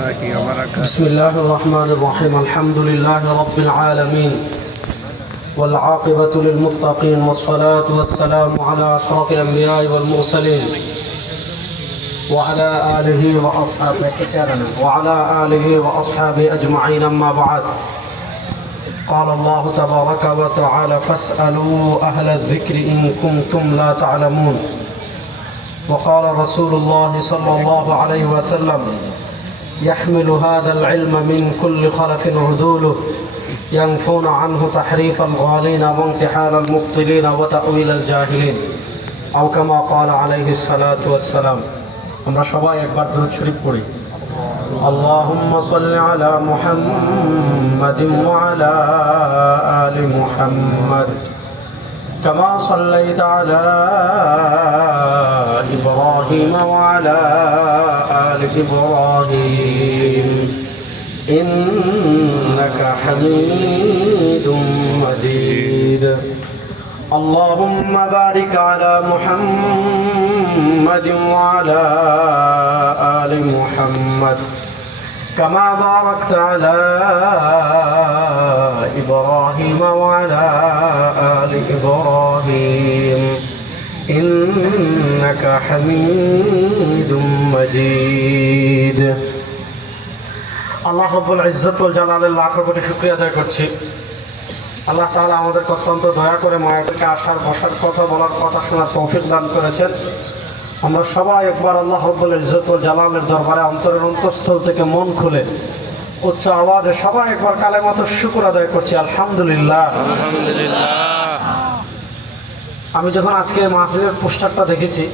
الله وبركاته. بسم الله الرحمن الرحيم. الحمد لله رب العالمين والعاقبة للمتقين والصلاة والسلام على أشرف الأنبياء والمرسلين وعلى آله وأصحابه أجمعين. أما بعد، قال الله تبارك وتعالى: فاسألوا أهل الذكر إن كنتم لا تعلمون. وقال رسول الله صلى الله عليه وسلم: يحمل هذا العلم من كل خلف عدوله ينفون عنه تحريف الغالين وامتحان المبطلين وتأويل الجاهلين، أو كما قال عليه الصلاة والسلام. আমরা সবাই একবার দুরূদ শরীফ পড়ি। اللهم صل على محمد وعلى آل محمد كما صليت على إبراهيم وعلى آل إبراهيم إنك حميد مجيد. اللهم بارك على محمد وعلى آل محمد كما باركت على إبراهيم وعلى آل إبراهيم إنك حميد مجيد. আল্লাহ রাব্বুল ইজ্জত ওয়াল জালালের লাখ কোটি শুকরিয়া আদায় করছি। আল্লাহ তাআলা আমাদেরকে অত্যন্ত দয়া করে মায়াকে আসার বসার কথা বলার কথা শোনার তৌফিক দান করেছেন। আমরা সবাই একবার আল্লাহ রাব্বুল ইজ্জত ওয়াল জালালের দরবারে অন্তরের অন্তঃস্থল থেকে মন খুলে উচ্চ আওয়াজে সবাই একবার কালেমাতুর শুকর আদায় করছি। আলহামদুলিল্লাহ, আলহামদুলিল্লাহ। আমি যখন আজকে মাহফিলের পোস্টারটা দেখেছি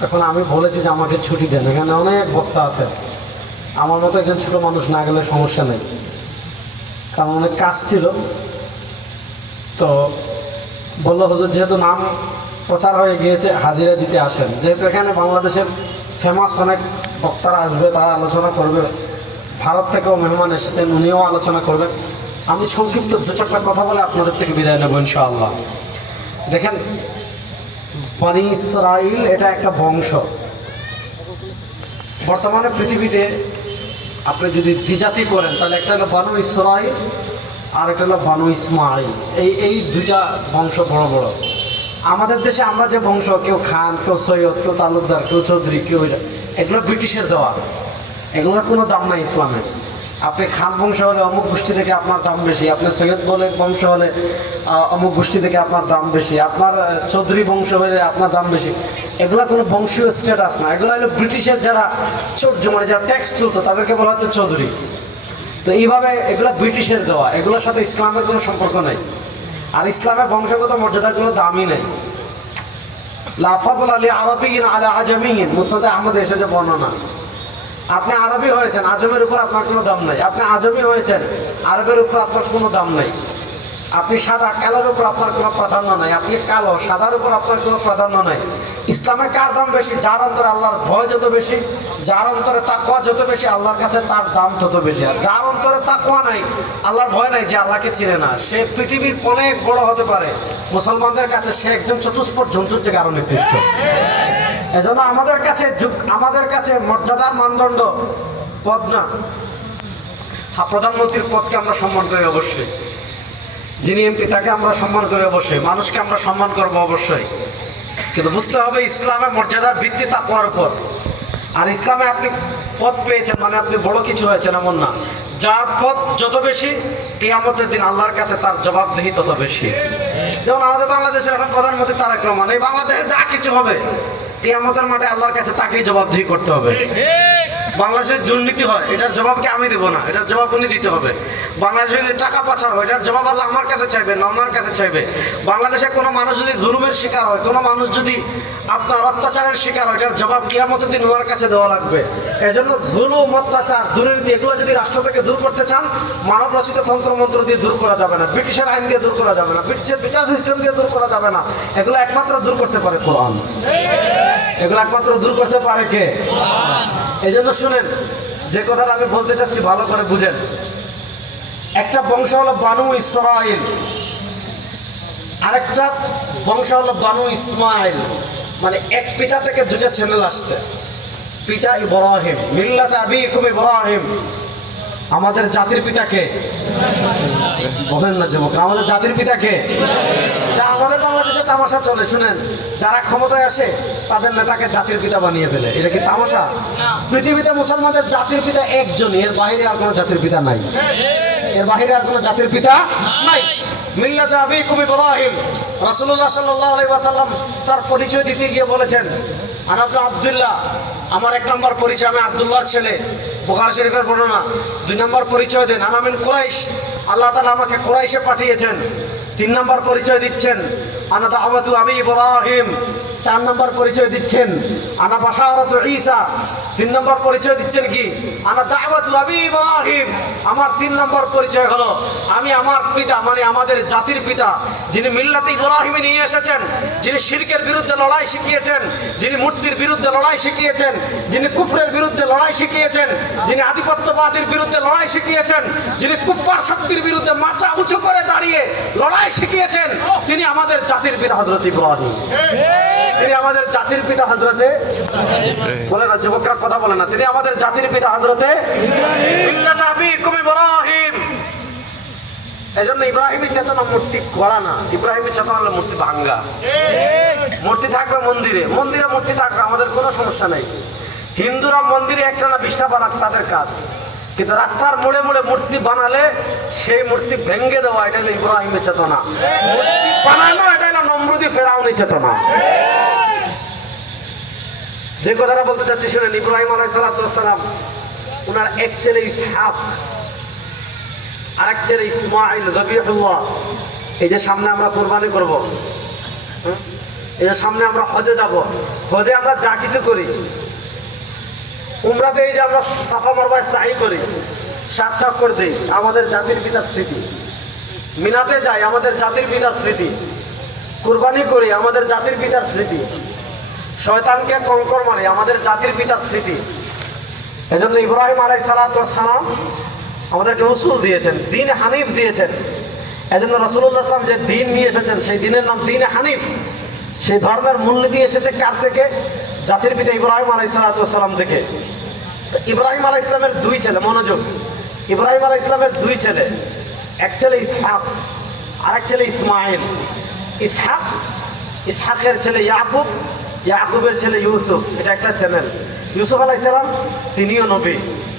তখন আমি বলেছি যে আমাকে ছুটি দেন, এখানে অনেক বক্তা আছে, আমার মতো একজন ছোট মানুষ না গেলে সমস্যা নেই, কারণ অনেক কাজ ছিল। তো বললো, হুজুর যেহেতু নাম প্রচার হয়ে গিয়েছে হাজিরা দিতে আসেন, যেহেতু এখানে বাংলাদেশের ফেমাস অনেক বক্তারা আসবে, তারা আলোচনা করবে, ভারত থেকেও মেহমান এসেছেন, উনিও আলোচনা করবেন। আমি সংক্ষিপ্ত দু চারটা কথা বলে আপনাদের থেকে বিদায় নেব ইনশাআল্লাহ। দেখেন, বনি ইসরাইল এটা একটা বংশ। বর্তমানে পৃথিবীতে আপনি যদি দ্বিজাতি করেন তাহলে একটা হলো বানু ইসরাইল আর একটা হলো বানু ইসমাইল। এই দুইটা বংশ বড় বড়। আমাদের দেশে আমরা যে বংশ, কেউ খান, কেউ সৈয়দ, কেউ তালুকদার, কেউ চৌধুরী, কেউ এগুলো ব্রিটিশের দেওয়া, এগুলোর কোনো দাম নাই ইসলামে। আপনি খান বংশ হলে অমুক গোষ্ঠী থেকে আপনার দাম বেশি, আপনি সৈয়দ বলে বংশ হলে অমুক গোষ্ঠী থেকে আপনার দাম বেশি, আপনার চৌধুরী বংশ হলে আপনার দাম বেশি। এগুলো কোনো বংশীয় স্ট্যাটাস না, এগুলো হলো ব্রিটিশের যারা চৌর্য মানে যারা ট্যাক্স তুলতো তাদেরকে বলা হতো চৌধুরী। তো এইভাবে এগুলো ব্রিটিশের দেওয়া, এগুলোর সাথে ইসলামের কোনো সম্পর্ক নেই। আর ইসলামের বংশগত মর্যাদার কোনো দামই নেই। লা ফাদলা লি আরাবিয়্যিন আলা আজামিয়্যিন, মুসনাদ আহমদে এসেছে বর্ণনা। আপনি আরবি হয়েছেন, আজমের উপর আপনার কোনো দাম নাই। আপনি আজমি হয়েছেন, আরবের উপর আপনার কোনো দাম নাই। আপনি সাদা, কালোর উপর আপনার কোনো প্রাধান্য নাই। আপনি কালো, সাদার উপর আপনার কোনো প্রাধান্য নাই। ইসলামে কার দাম বেশি? যার অন্তরে আল্লাহর ভয় যত বেশি, যার অন্তরে তাকওয়া যত বেশি, আল্লাহর কাছে তার দাম তত বেশি। আর যার অন্তরে তাকওয়া নাই, আল্লাহর ভয় নাই, যে আল্লাহকে চিনে না, সে পৃথিবীর অনেক বড় হতে পারে, মুসলমানদের কাছে সে একজন চতুষ্পদ জন্তুর থেকে আরো নিকৃষ্ট। এজন্য আমাদের কাছে মর্যাদার মানদণ্ড পদ না। প্রধানমন্ত্রীর পদকে আমরা সম্মান করি অবশ্যই, যিনি এমপি তাকে আমরা সম্মান করি অবশ্যই, মানুষকে আমরা সম্মান করবো অবশ্যই, কিন্তু বুঝতে হবে ইসলামের মর্যাদার ভিত্তি তাকওয়ার উপর। আর ইসলামে আপনি পদ পেয়েছেন মানে আপনি বড় কিছু হয়েছেন এমন না। যার পদ যত বেশি, কিয়ামতের দিন আল্লাহর কাছে তার জবাবদিহি তত বেশি। যেমন আমাদের বাংলাদেশের এখন প্রধানমন্ত্রী তারেক রহমান, এই বাংলাদেশে যা কিছু হবে কিয়ামতের মাঠে আল্লাহর কাছে তাকেই জবাবদিহি করতে হবে। বাংলাদেশের দুর্নীতি হয়, এটার জবাব কি আমি দেবো না, এটার জবাব উনি দিতে হবে। বাংলাদেশে যদি টাকা পাচার হয়, এটার জবাব আল্লাহ আমার কাছে চাইবে না, আপনার কাছে চাইবে। বাংলাদেশে কোনো মানুষ যদি জুলুমের শিকার হয়, কোনো মানুষ যদি আপনার অত্যাচারের শিকার হয়, এটার জবাব কিয়ামতের দিন ওনার কাছে দেওয়া লাগবে। এজন্য জুলুম, অত্যাচার, দুর্নীতি এগুলো যদি রাষ্ট্র থেকে দূর করতে চান, মানব রচিত তন্ত্রমন্ত্র দিয়ে দূর করা যাবে না, ব্রিটিশের আইন দিয়ে দূর করা যাবে না, ব্রিটিশের বিচার সিস্টেম দিয়ে দূর করা যাবে না। এগুলো একমাত্র দূর করতে পারে কোরআন। এগুলো একমাত্র দূর করতে পারে কে? এই জন্য শুনেন, যে কথাটা আমি বলতে চাচ্ছি ভালো করে বুঝেন। একটা বংশ হলো বানু ইসরাইল, আরেকটা বংশ হলো বানু ইসমাইল। মানে এক পিতা থেকে দুটো চ্যানেল আসছে। পিতা ইব্রাহিম, মিল্লাত আবিকুম ইব্রাহিম। আমাদের জাতির পিতাকে বলেন না যুবক, আমাদের জাতির পিতাকে। যা আমাদের বাংলাদেশে তামাশা চলে, শুনেন, যারা ক্ষমতায় আসে তাদের নেতাকে জাতির পিতা বানিয়ে ফেলে। এটা কি তামাশা? পৃথিবীতে মুসলমানদের জাতির পিতা একজনই, এর বাইরে আর কোনো জাতির পিতা নাই, এর বাইরে আর কোনো জাতির পিতা নাই। মিল্লাত আবিকুম ইব্রাহিম। রাসূলুল্লাহ সাল্লাল্লাহু আলাইহি ওয়াসাল্লাম তার পরিচয় দিতে গিয়ে বলেছেন, আনা ইবনে আব্দুল্লাহ, আমার 1 নম্বর পরিচয়, আমি আব্দুল্লাহর ছেলে। বুখারী শরীফের বর্ণনা। 2 নম্বর পরিচয় দেন, আনা মিন কুরাইশ, আল্লাহ তাআলা আমাকে কুরাইশে পাঠিয়েছেন। 3 নম্বর পরিচয় দিচ্ছেন, আনা দাওয়াতু আবি ইব্রাহিম। 4 নম্বর পরিচয় দিচ্ছেন, আনা বাশারাতু ঈসা। 3 নম্বর পরিচয় দিচ্ছেন কি, আনা দাওয়াতু আবি ইব্রাহিম। আমার 3 নম্বর পরিচয় হলো আমি আমার পিতা, মানে আমাদের জাতির পিতা, যিনি মিল্লাত ইব্রাহিমে নিয়ে এসেছেন, যিনি শিরকের বিরুদ্ধে লড়াই শিখিয়েছেন, যিনি মূর্তির বিরুদ্ধে লড়াই শিখিয়েছেন, যিনি কুফরের বিরুদ্ধে লড়াই শিখিয়েছেন, যিনি আধিপত্যবাদের বিরুদ্ধে লড়াই শিখিয়েছেন, যিনি কুফার শক্তির বিরুদ্ধে মাথা উঁচু করে দাঁড়িয়ে লড়াই শিখিয়েছেন, তিনি আমাদের জাতির পিতা হযরত ইব্রাহিম। তিনি আমাদের জাতির পিতা হযরতে, বলে না যুবকরা, কথা বলে না, তিনি আমাদের জাতির পিতা হযরতে মিল্লাত আবিকুম ইব্রাহিম। এজন্য ইব্রাহিমের চেতনা মূর্তি গড়া না, ইব্রাহিমের চেতনা হলো মূর্তি ভাঙ্গা। মূর্তি থাকবে মন্দিরে, মন্দিরে মূর্তি থাকবে, আমাদের কোনো সমস্যা নেই। হিন্দুরা মন্দিরে একটা না 20টা বানাক তাদের কাজ, কিন্তু রাস্তার মোড়ে মোড়ে মূর্তি বানালে সেই মূর্তি ভেঙ্গে দেওয়া, এটা হলো ইব্রাহিমের চেতনা। মূর্তি বানানো, এটা হলো নমরুদি ফেরাউনি চেতনা। যে কথাটা বলতে চাচ্ছি শুনেন, ইব্রাহিম আলাইহিস সালাম, ওনার এক ছেলে ইসহাক, আরেক ছেলে ইসমাঈল যবিহুল্লাহ। এই যে সামনে আমরা কুরবানি করব, এই যে সামনে আমরা হজে যাব, হজে আমরা যা কিছু করি, উমরাতে এই যে আমরা সাফা মারওয়ায় সাই করি, 7 চক্কর দিই, আমাদের জাতির পিতার স্মৃতি। মিনাতে যাই, আমাদের জাতির পিতার স্মৃতি। কুরবানি করি, আমাদের জাতির পিতার স্মৃতি। শয়তানকে কঙ্কর মারি, আমাদের জাতির পিতার স্মৃতি। এজন্য ইব্রাহিম আলাইহিস সালাম আমাদেরকে উসুল দিয়েছেন, দ্বীন হানিফ দিয়েছেন। এজন্য রাসূলুল্লাহ সাল্লাল্লাহু আলাইহি ওয়াসাল্লাম যে দ্বীন নিয়ে এসেছেন, সেই দ্বীনের নাম দ্বীন হানিফ। সেই ধর্মের মূলনীতি এসেছে কার থেকে? জাতির পিতা ইব্রাহিম আলাইহিস সালাম থেকে। ইব্রাহিম আলাইহিস সালামের 2 ছেলে, মনোযোগ, ইব্রাহিম আলাইহিস সালামের 2 ছেলে, এক ছেলে ইসহাক, আরেক ছেলে ইসমাঈল। ইসহাকের ছেলে ইয়াকুব, ইয়াকুবের ছেলে ইউসুফ। এটা একটা চ্যানেল। ইউসুফ আলাইহিস সালাম তিনিও নবী,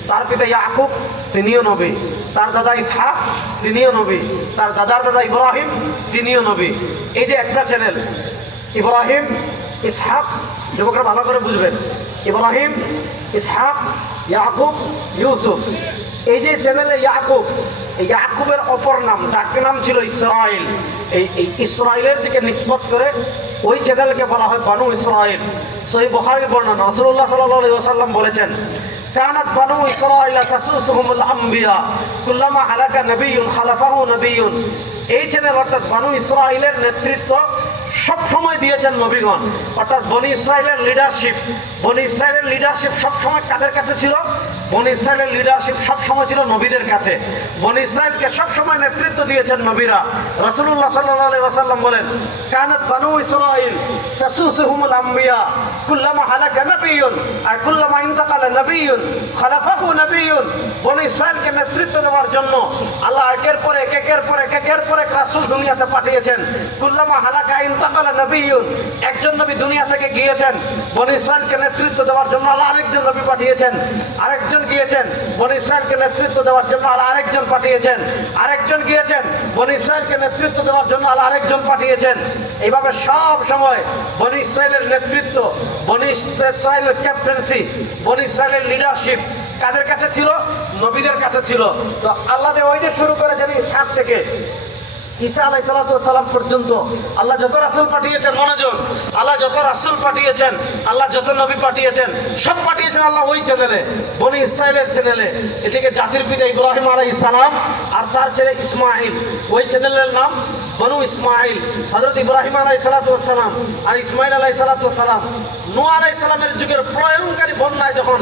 তার পিতা ইয়াকুব তিনিও নবী, তার দাদা ইসহাক তিনিও নবী, তার দাদার দাদা ইব্রাহিম তিনিও নবী। এই যে একটা চ্যানেল, ইব্রাহিম, ইসহাক, যুবকরা ভালো করে বুঝবেন, ইব্রাহিম, ইসহাক, ইয়াকুব, ইউসুফ। এই যে চ্যানেলে ইয়াকুব, এই ইয়াকুবের অপর নাম, ডাক নাম ছিল ইসরাইল। এই ইসরাইলের দিকে নিসবত করে ওই চ্যানেলকে বলা হয় বানু ইসরাইল। সহিহ বুখারীর বর্ণনা, রাসূলুল্লাহ সাল্লাল্লাহু আলাইহি ওয়াসাল্লাম বলেছেন, কানাত বানু ইসরাইল তাসুসুহুমুল আমবিয়া কুল্লামা হালাকা নবিয়্যুন খালাফাহু নবিয়্যুন। এই চ্যানেল অর্থাৎ বানু ইসরাইলের নেতৃত্ব সব সময় দিয়েছেন নবীগণ। অর্থাৎ বনি ইসরাইলের লিডারশিপ, বনি ইসরাইলের লিডারশিপ সব সময় কাদের কাছে ছিল? বনি ইসরাইলের লিডারশিপ সব সময় ছিল নবীদের কাছে। বনি ইসরাইলকে সব সময় নেতৃত্ব দিয়েছেন নবীরা। রাসূলুল্লাহ সাল্লাল্লাহু আলাইহি ওয়াসাল্লাম বলেন, কানাত বানু ইসরাইল তাসুসুহুমুল আমবিয়া কুল্লামা হালাকা নবিয়্যুন আর কুল্লামা ইনতাকালা নবিয়্যুন খালাফাহু নবিয়্যুন। বনি ইসরাইলকে নেতৃত্ব দেওয়ার জন্য আল্লাহ একের পর এক রাসূল দুনিয়াতে পাঠিয়েছেন। কুল্লামা হালাকা ইনতাকালা নবিয়্যুন, একজন নবী দুনিয়া থেকে গিয়েছেন, বনি ইসরাইলকে নেতৃত্ব দেওয়ার জন্য আল্লাহ আরেকজন নবী পাঠিয়েছেন। আরেকজন গিয়েছেন, বনি ইসরাইলকে নেতৃত্ব দেওয়ার জন্য আল্লাহ আরেকজন পাঠিয়েছেন। আরেকজন গিয়েছেন, বনি ইসরাইলকে নেতৃত্ব দেওয়ার জন্য আল্লাহ আরেকজন পাঠিয়েছেন। এইভাবে সব সময় বনি ইসরাইলের নেতৃত্ব, বনি ইসরাইলের ক্যাপ্টেন্সি, বনি ইসরাইলের লিডারশিপ কাদের কাছে ছিল? নবীদের কাছে ছিল। তো আল্লাহ ওই যে শুরু করেছেন ইসহাক থেকে ঈসা আলাইহিস সালাম পর্যন্ত আল্লাহ যত রাসূল পাঠিয়েছেন, মনোযোগ, আল্লাহ যত রাসূল পাঠিয়েছেন, আল্লাহ যত নবী পাঠিয়েছেন, সব পাঠিয়েছেন আল্লাহ ওই চ্যানেলে, বনি ইসরাইলের চ্যানেলে। এদিকে জাতির পিতা ইব্রাহিম আলাইহিস সালাম আর তার ছেলে ইসমাঈল, ওই চ্যানেলের নাম বনু ইসমাঈল। হযরত ইব্রাহিম আলাইহিস সালাম আর ইসমাঈল আলাইহিস সালাম নূহ আলাইহিস সালামের যুগের প্রলয়ঙ্কারী বন্যায় যখন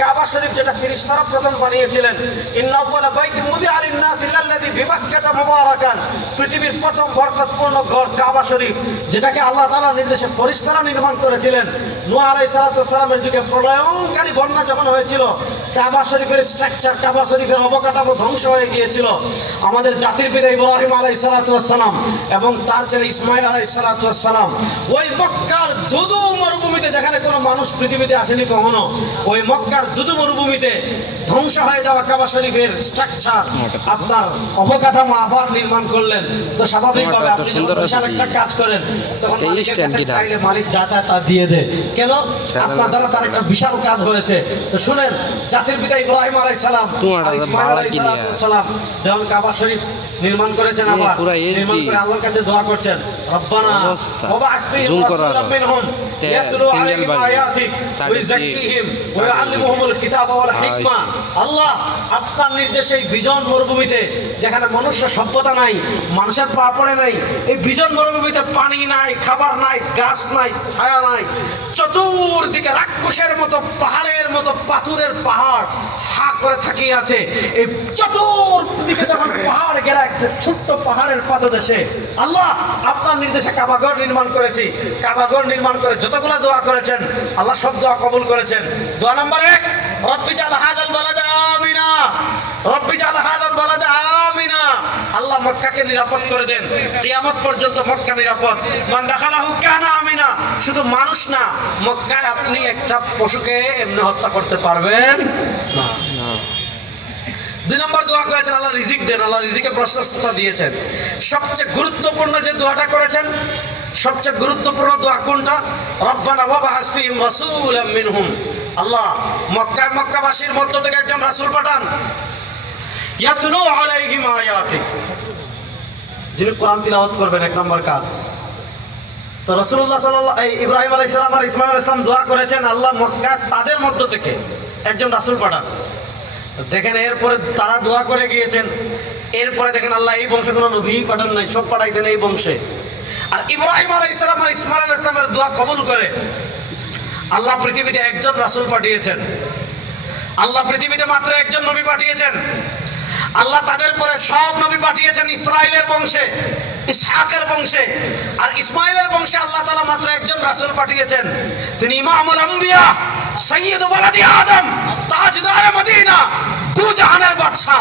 কাবা শরীফ যেটা ফেরেশতারা প্রথম বানিয়েছিলেন, ইন্না আউওয়ালা বাইতিন মুদিআ লিন-নাস আল্লাযী বিবাক্কাতা মুবারাকান, পৃথিবীর প্রথম বরকতপূর্ণ ঘর কাবা শরীফ, যেটাকে আল্লাহ তাআলার নির্দেশে ফেরেশতারা নির্মাণ করেছিলেন। নূহ আলাইহিস সালামের যুগে প্রলয়ঙ্কারী বন্যা যখন হয়েছিল, কাবা শরীফের স্ট্রাকচার, কাবা শরীফের অবকাঠামো ধ্বংস হয়ে গিয়েছিল। আমাদের জাতির পিতা ইব্রাহিম আলাইহিস সালাম এবং তার ছেলে ইসমাঈল আলাইহিস সালাম ওই মক্কার দুদু মরুভূমিতে, যেখানে কোনো মানুষ পৃথিবীতে আসেনি কখনো, ওই মক্কার দুদু মরুভূমিতে ধ্বংস হয়ে যাওয়া কাবা শরীফের স্ট্রাকচার, আপনার অবকাঠামো আবার নির্মাণ করলেন। তো স্বাভাবিকভাবে আপনি যখন বিশাল একটা কাজ করেন, তখন চাইলে মালিক যা চায় তা দিয়ে দেয়। কেন? আপনার দ্বারা তার একটা বিশাল কাজ হয়েছে। তো শুনেন, জাতির পিতা ইব্রাহিম আলাইহিস সালাম আর ইসমাঈল আলাইহিস সালাম যখন কাবা শরীফ নির্মাণ করেছেন, আবার নির্মাণ করে আল্লাহর কাছে দোয়া করছেন, রব্বানা ওয়াবআস ফীহিম রাসূলাম মিনহুম ইয়াতলু আলাইহিম আয়াতিক ওয়া ইউযাক্কিহিম ওয়া ইউআল্লিমুহুমুল কিতাবা ওয়াল হিকমা। আল্লাহ, আপনার নির্দেশে এই বিজন মরুভূমিতে, যেখানে মনুষ্য সভ্যতা নাই, মানুষের পা পড়ে নাই, এই বিজন মরুভূমিতে পানি নাই, খাবার নাই, গাছ নাই, ছায়া নাই, চতুর্দিকে রাক্ষসের মতো, পাহাড়ের মতো, পাথরের পাহাড় হা করে থাকিয়ে আছে। এই চতুর্দিকে যখন পাহাড় ঘেরা একটা ছোট্ট পাহাড়ের পাদদেশে আল্লাহ আপনার নির্দেশে কাবাঘর নির্মাণ করেছি। কাবাঘর নির্মাণ করে যতগুলো দোয়া করেছেন, আল্লাহ সব দোয়া কবুল করেছেন। দোয়া নাম্বার 1, রব্বি জাল হাযাল বালাদা আমিনা, রব্বি জাল হাযাল বালাদা আমিনা। আল্লাহ মক্কাকে নিরাপদ করে দেন, কিয়ামত পর্যন্ত মক্কা নিরাপদ। মান দাখালাহু কানা আমিনা। শুধু মানুষ না, মক্কায় আপনি একটা পশুকে এমনি হত্যা করতে পারবেন না। 2 নম্বর দোয়া করেছেন, আল্লাহ রিজিক দেন। আল্লাহ রিজিকের প্রশস্ততা দিয়েছেন। সবচেয়ে গুরুত্বপূর্ণ যে দোয়াটা করেছেন, সবচেয়ে গুরুত্বপূর্ণ দোয়া কোনটা? রব্বানা ওয়াবআস ফীহিম রাসূলাম মিনহুম। আল্লাহ, মক্কাবাসীর মধ্য থেকে একজন রাসূল পাঠান, ইয়াতলু আলাইহিম আয়াতিক, যিনি কোরআন তিলাওয়াত করবেন। 1 নম্বর কাজ। তো রাসূলুল্লাহ ইব্রাহিম আলাইহিস সালাম আর ইসমাঈল আলাইহিস সালাম দোয়া করেছেন, আল্লাহ মক্কা তাদের মধ্য থেকে একজন রাসূল পাঠান। দেখেন, এরপরে তারা দোয়া করে গিয়েছেন। এরপরে দেখেন, আল্লাহ এই বংশে কোনো নবী পাঠান নাই, সব পাঠাইছেন এই বংশে। আর ইব্রাহিম আলাইহিস সালাম আর ইসমাঈল আলাইহিস সালামের দোয়া কবুল করে আল্লাহ পৃথিবীতে একজন রাসূল পাঠিয়েছেন। আল্লাহ পৃথিবীতে মাত্র একজন নবী পাঠিয়েছেন। আল্লাহ তাদের পরে সব নবী পাঠিয়েছেন ইসরাইলের বংশে, ইসহাকের বংশে। আর ইসমাইলের বংশে আল্লাহ তাআলা মাত্র একজন রাসূল পাঠিয়েছেন। তিনি ইমামুল আম্বিয়া, সাইয়্যিদু ওয়ালাদি আদম, তাজদার মদিনা, দু জাহানের বাদশা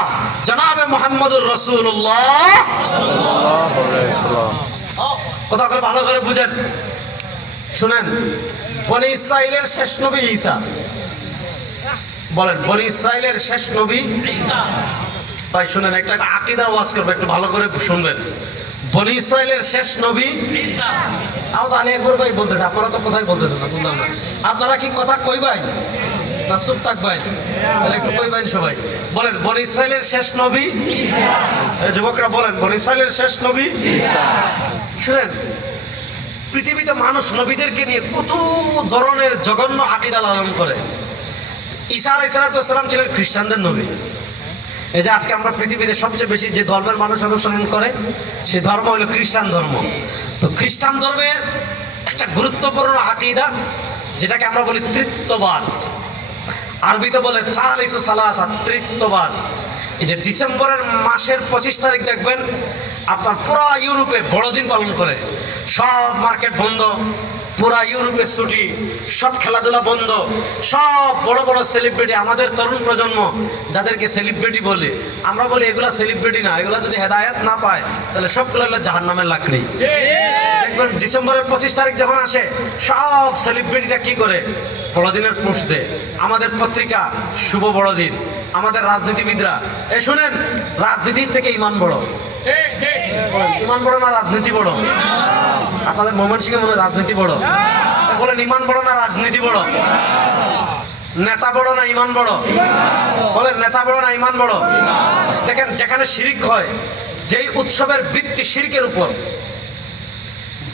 জনাবে মুহাম্মদুর রাসূলুল্লাহ সাল্লাল্লাহু আলাইহি ওয়াসাল্লাম। কথা করে ভালো করে বুঝেন, শুনেন। বনি ইসরাইলের শেষ নবী ঈসা। বলেন, বনি ইসরাইলের শেষ নবী ঈসা। ভাই শুনেন, একটা আকীদা ওয়াজ করবে, একটু ভালো করে শুনবেন। বনি ইসরাইলের শেষ নবী ঈসা। আমাদের আলী আকবর ভাই বলতেছে, আপনারা তো কোথায় বলতেছেন না, শুনলাম না। আপনারা কি কথা কইবাই না চুপ থাকবাই? তাহলে একটু কইবাই সবাই। বলেন, বনি ইসরাইলের শেষ নবী ঈসা। যুবকরা বলেন, বনি ইসরাইলের শেষ নবী ঈসা। শুনেন, পৃথিবীতে মানুষ নবীদেরকে নিয়ে কত ধরনের জঘন্য আকীদা লালন করে। ঈসা আলাইহিস সালাম ছিলেন খ্রিস্টানদের নবী। এই যে আজকে আমরা পৃথিবীতে সবচেয়ে বেশি যে ধর্মের মানুষ অনুসরণ করে, সেই ধর্ম হলো খ্রিস্টান ধর্ম। তো খ্রিস্টান ধর্মের একটা গুরুত্বপূর্ণ আকীদা, যেটাকে আমরা বলি তৃত্ববাদ। আরবিতে বলে সালিসু সালাসা, তৃত্ববাদ। এই যে ডিসেম্বরের মাসের 25 তারিখ দেখবেন আপনার পুরো ইউরোপে বড়দিন পালন করে, সব মার্কেট বন্ধ, পুরা ইউরোপের ছুটি, সব খেলাধুলা বন্ধ, সব বড় বড় সেলিব্রিটি, আমাদের তরুণ প্রজন্ম যাদেরকে সেলিব্রিটি বলে, আমরা বলি এগুলা সেলিব্রিটি না, এগুলা যদি হেদায়েত না পায় তাহলে সবগুলো হলো জাহান্নামের লাকড়ি। দেখবেন ডিসেম্বরের 25 তারিখ যখন আসে, সব সেলিব্রিটিরা কি করে? বড়দিনের পোস্ট দেয়। আমাদের পত্রিকা শুভ বড়দিন, আমাদের রাজনীতিবিদরা, এই শুনেন, রাজনীতির থেকে ইমান বড়। ইমান বড় না রাজনীতি বড়? আপনাদের ময়মনসিংহে মনে রাজনীতি বড়? বলেন, ইমান বড় না রাজনীতি বড়? নেতা বড় না ইমান বড়? বলেন, নেতা বড় না ইমান বড়? দেখেন, যেখানে শিরক হয়, যেই উৎসবের ভিত্তি শিরকের উপর,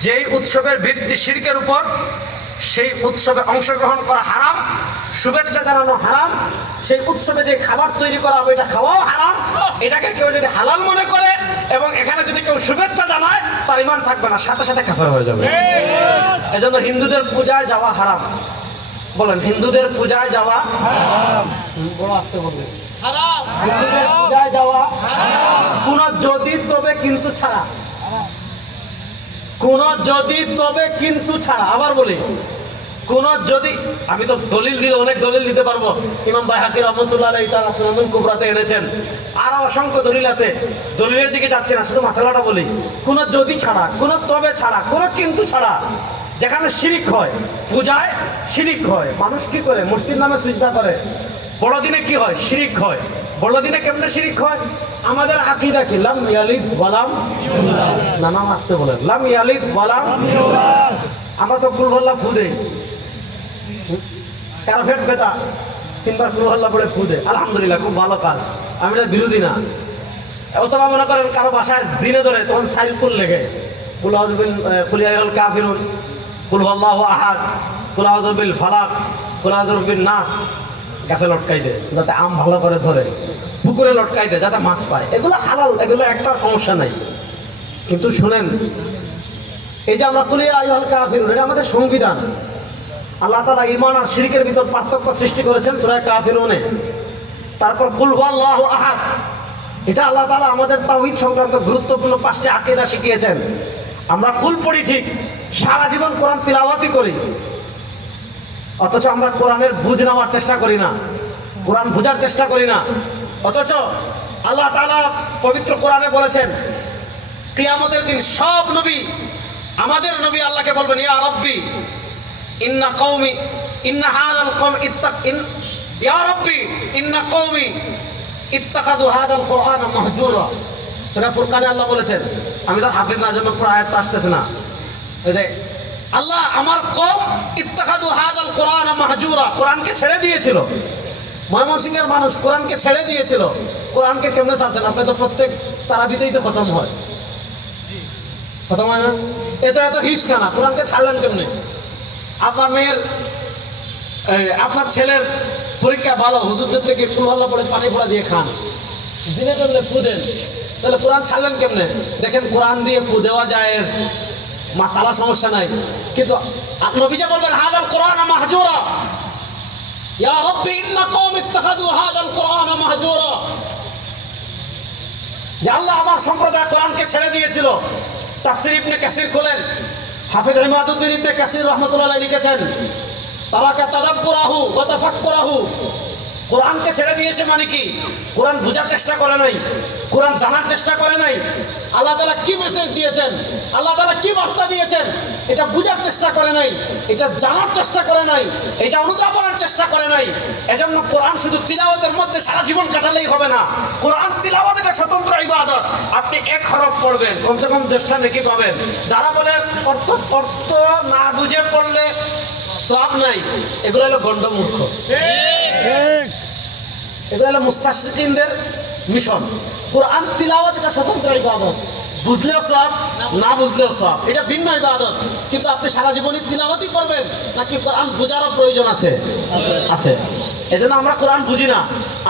যেই উৎসবের ভিত্তি শিরকের উপর, সেই উৎসবে অংশগ্রহণ করা হারাম, শুভেচ্ছা জানানো হারাম, সেই উৎসবে যে খাবার তৈরি করা হবে এটা খাওয়াও হারাম। এটাকে কেউ যদি হালাল মনে করে এবং এখানে যদি কেউ শুভেচ্ছা জানায়, তার ঈমান থাকবে না, সাথে সাথে কাফের হয়ে যাবে। এজন্য হিন্দুদের পূজায় যাওয়া হারাম। বলেন, হিন্দুদের পূজায় যাওয়া বড় আসতে বলবে পূজায় যাওয়া কোন যদি তবে কিন্তু ছাড়া, কোন যদি তবে কিন্তু ছাড়া। আবার বলি, কোন যদি, আমি তো দলিল দিলে অনেক দলিল দিতে পারবো, ইমাম বাইহাকী রাহমাতুল্লাহ আলাইহি তাআলা সুনানুল কুবরাতে এনেছেন, আরো অসংখ্য দলিল আছে, দলিলের দিকে যাচ্ছি না, শুধু মাসালাটা বলি। কোন যদি ছাড়া, কোন তবে ছাড়া, কোন কিন্তু ছাড়া, যেখানে শিরিক হয়, পূজায় শিরিক হয়, মানুষ কি করে মূর্তির নামে সিজদা করে, বড়দিনে কি হয় শিরিক হয়। বড়দিনে কেমনে শিরিক হয়? আমাদের আকীদা কি? লাম ইয়ালিদ ওয়ালাম ইউলাদ। নাম আসতে বলেন, লাম ইয়ালিদ ওয়ালাম ইউলাদ। আমরা তো কুল হল্লা ফু দেই, কারো পেট ব্যথা 3 বার কুল হল্লা পড়ে ফু দেয়, আলহামদুলিল্লাহ, খুব ভালো কাজ, আমি এটা বিরোধী না। অথবা মনে করেন কারো বাসায় জিনে ধরে, তখন সাইল কুল লেগে কুল আউযু বিল কুল ইয়া আইয়ুহাল কাফিরুন, কুল হুয়াল্লাহু আহাদ, কুল আউযু বিল ফালাক, কুল আউযু বিন নাস গাছে লটকাই দেয় যাতে আম ভালো করে ধরে, পুকুরে লটকাই দেয় যাতে মাছ পায়। এগুলো হালাল, এগুলো একটা সমস্যা নাই। কিন্তু শুনেন, এই যে আমরা কুল ইয়া আইয়ুহাল কাফিরুন, এটা আমাদের সংবিধান। আল্লাহ তাআলা ঈমান আর শিরকের ভিতর পার্থক্য সৃষ্টি করেছেন সূরা কাফিরুনে। তারপর কুল হুয়াল্লাহু আহাদ, এটা আল্লাহ তাআলা আমাদের তাওহীদ সংক্রান্ত গুরুত্বপূর্ণ 5টি আকীদা শিখিয়েছেন। আমরা কুল পড়ি ঠিক, সারা জীবন কোরআন তিলাওয়াতই করি, অথচ আমরা কোরআনের বুঝ নেওয়ার চেষ্টা করি না, কোরআন বোঝার চেষ্টা করি না। অথচ আল্লাহ তাআলা পবিত্র কোরআনে বলেছেন, কিয়ামতের দিন সব নবী, আমাদের নবী আল্লাহকে বলবেন, ইয়া রাব্বি ইন্না কওমি ইন্না হাযাল কওম ইয়া রাব্বি ইন্না কওমি ইত্তাখাযু হাযাল কুরআনা মাহজুরা। সূরা ফুরকানে আল্লাহ বলেছেন, আমি তার হাফেজ না, জন্য পুরো আয়াতটা আসতেছে না, এই যে আল্লাহ আমার কওম ইত্তাখাযু হাযাল কুরআনা মাহজুরা, কোরআনকে ছেড়ে দিয়েছিল। ময়মনসিংহের মানুষ কোরআনকে ছেড়ে দিয়েছিল। কোরআনকে কেমনে ছাড়ছেন? আপনি তো প্রত্যেক তারাবিতেই তো খতম হয়, খতম হয় না? এত হিস কেনা, কোরআনকে ছাড়লেন কেমনে? আপনার মেয়ের, আপনার ছেলের পরীক্ষা ভালো, হুজুরদের থেকে কুল হল্লা পড়ে পানি ফোড়া দিয়ে খান, দিনে জন্য ফু দেন, তাহলে কোরআন ছাড়লেন কেমনে? দেখেন, কোরআন দিয়ে ফু দেওয়া যায়, মাসালা সমস্যা নাই, কিন্তু নবীজি বলবেন হাযাল কুরআন মাহজুরা, ইয়া রাব্বি ইন্না কওমি ইত্তাখাযু হাযাল কুরআন মাহজুরা। যে আল্লাহ আমার সম্প্রদায় কোরআনকে ছেড়ে দিয়েছিল। তাফসীর ইবনে কাসির খোলেন, হাফেজ ইমাদউদ্দিন ইবনে কাসির রাহমাতুল্লাহ আলাইহি লিখেছেন, তারাকা তাদাব্বুরাহু ওয়া তাফাক্কুরাহু, কোরআনকে ছেড়ে দিয়েছে মানে কি? কোরআন বোঝার চেষ্টা করে নাই, কোরআন জানার চেষ্টা করে নাই, আল্লাহ তাআলা কি মেসেজ দিয়েছেন, আল্লাহ তাআলা কি বার্তা দিয়েছেন, এটা বোঝার চেষ্টা করে নাই, এটা জানার চেষ্টা করে নাই, এটা অনুধাবনের চেষ্টা করে নাই। এজন্য কোরআন শুধু তিলাওয়াতের মধ্যে সারা জীবন কাটালেই হবে না। কোরআন তিলাওয়াত একটা স্বতন্ত্র ইবাদত। আপনি এক হরফ পড়বেন, কমসে কম 10টা নেকি পাবেন। যারা বলে অর্থ না বুঝে পড়লে সওয়াব নাই, এগুলো হলো গন্ডমূর্খ, এগুলো হলো মুস্তাশরিকিনদের মিশন। কোরআন তিলাওয়াত এটা স্বতন্ত্র ইবাদত, বুঝলেও সওয়াব, না বুঝলেও সওয়াব, এটা ভিন্ন ইবাদত। কিন্তু আপনি সারা জীবনই তিলাওয়াতই করবেন, নাকি কোরআন বোঝারও প্রয়োজন আছে? আছে। এজন্য আমরা কোরআন বুঝি না।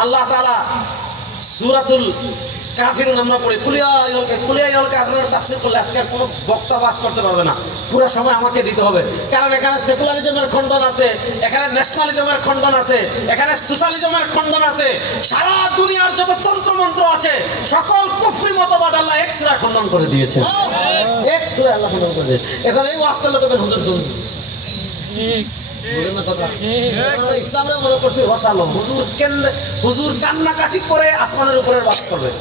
আল্লাহ তাআলা সূরাতুল কাফিরুন আমরা পড়ি, কুল ইয়া আইয়ুহাল কাফিরুন তাফসীর করলে আজকে কোনো বক্তা বাস করতে পারবে না, পুরো সময় আমাকে দিতে হবে। কারণ এখানে সেকুলারিজমের খণ্ডন আছে, এখানে ন্যাশনালিজমের খণ্ডন আছে, এখানে সোশ্যালিজমের খণ্ডন আছে, সারা দুনিয়ার যত তন্ত্রমন্ত্র আছে সকল কুফরি মতবাদ আল্লাহ এক সূরায় খণ্ডন করে দিয়েছে, এক সূরায় আল্লাহ খণ্ডন করে দিয়েছে। এখানে এই ওয়াজ করলে তবে হুজুর জন্য ইসলামের মনে করছি রসালো, হুজুর কান্নাকাটি করে আসমানের উপরের বাস করবে,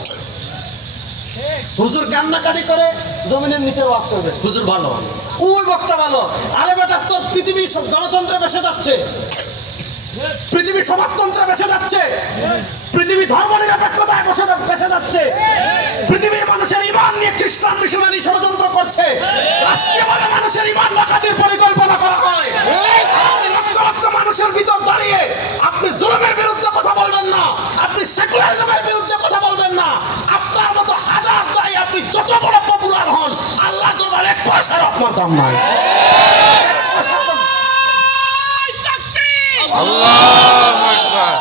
হুজুর কান্নাকাটি করে জমিনের নিচে বাস করবে, হুজুর ভালো, ওই বক্তা ভালো। আরে বেটা, তোর পৃথিবী গণতন্ত্রে বেসে যাচ্ছে, পৃথিবী সমাজতন্ত্রে বেসে যাচ্ছে, পৃথিবী ধর্ম নিরপেক্ষতায় বেসে যাচ্ছে, পৃথিবীর মানুষের ঈমান নিয়ে খ্রিস্টান মিশনারি ষড়যন্ত্র করছে, রাষ্ট্রীয়ভাবে মানুষের ঈমান ডাকাতির পরিকল্পনা করা হয়। লক্ষ লক্ষ মানুষের ভিতর দাঁড়িয়ে আপনি জুলুমের বিরুদ্ধে কথা বলবেন না, আপনি সেকুলারিজমের বিরুদ্ধে কথা বলবেন না। আপনার মতো হাজার দায়ী, আপনি যত বড় পপুলার হন, আল্লাহ তোমার এক পয়সার আপনার দাম নাই। আল্লাহু আকবার,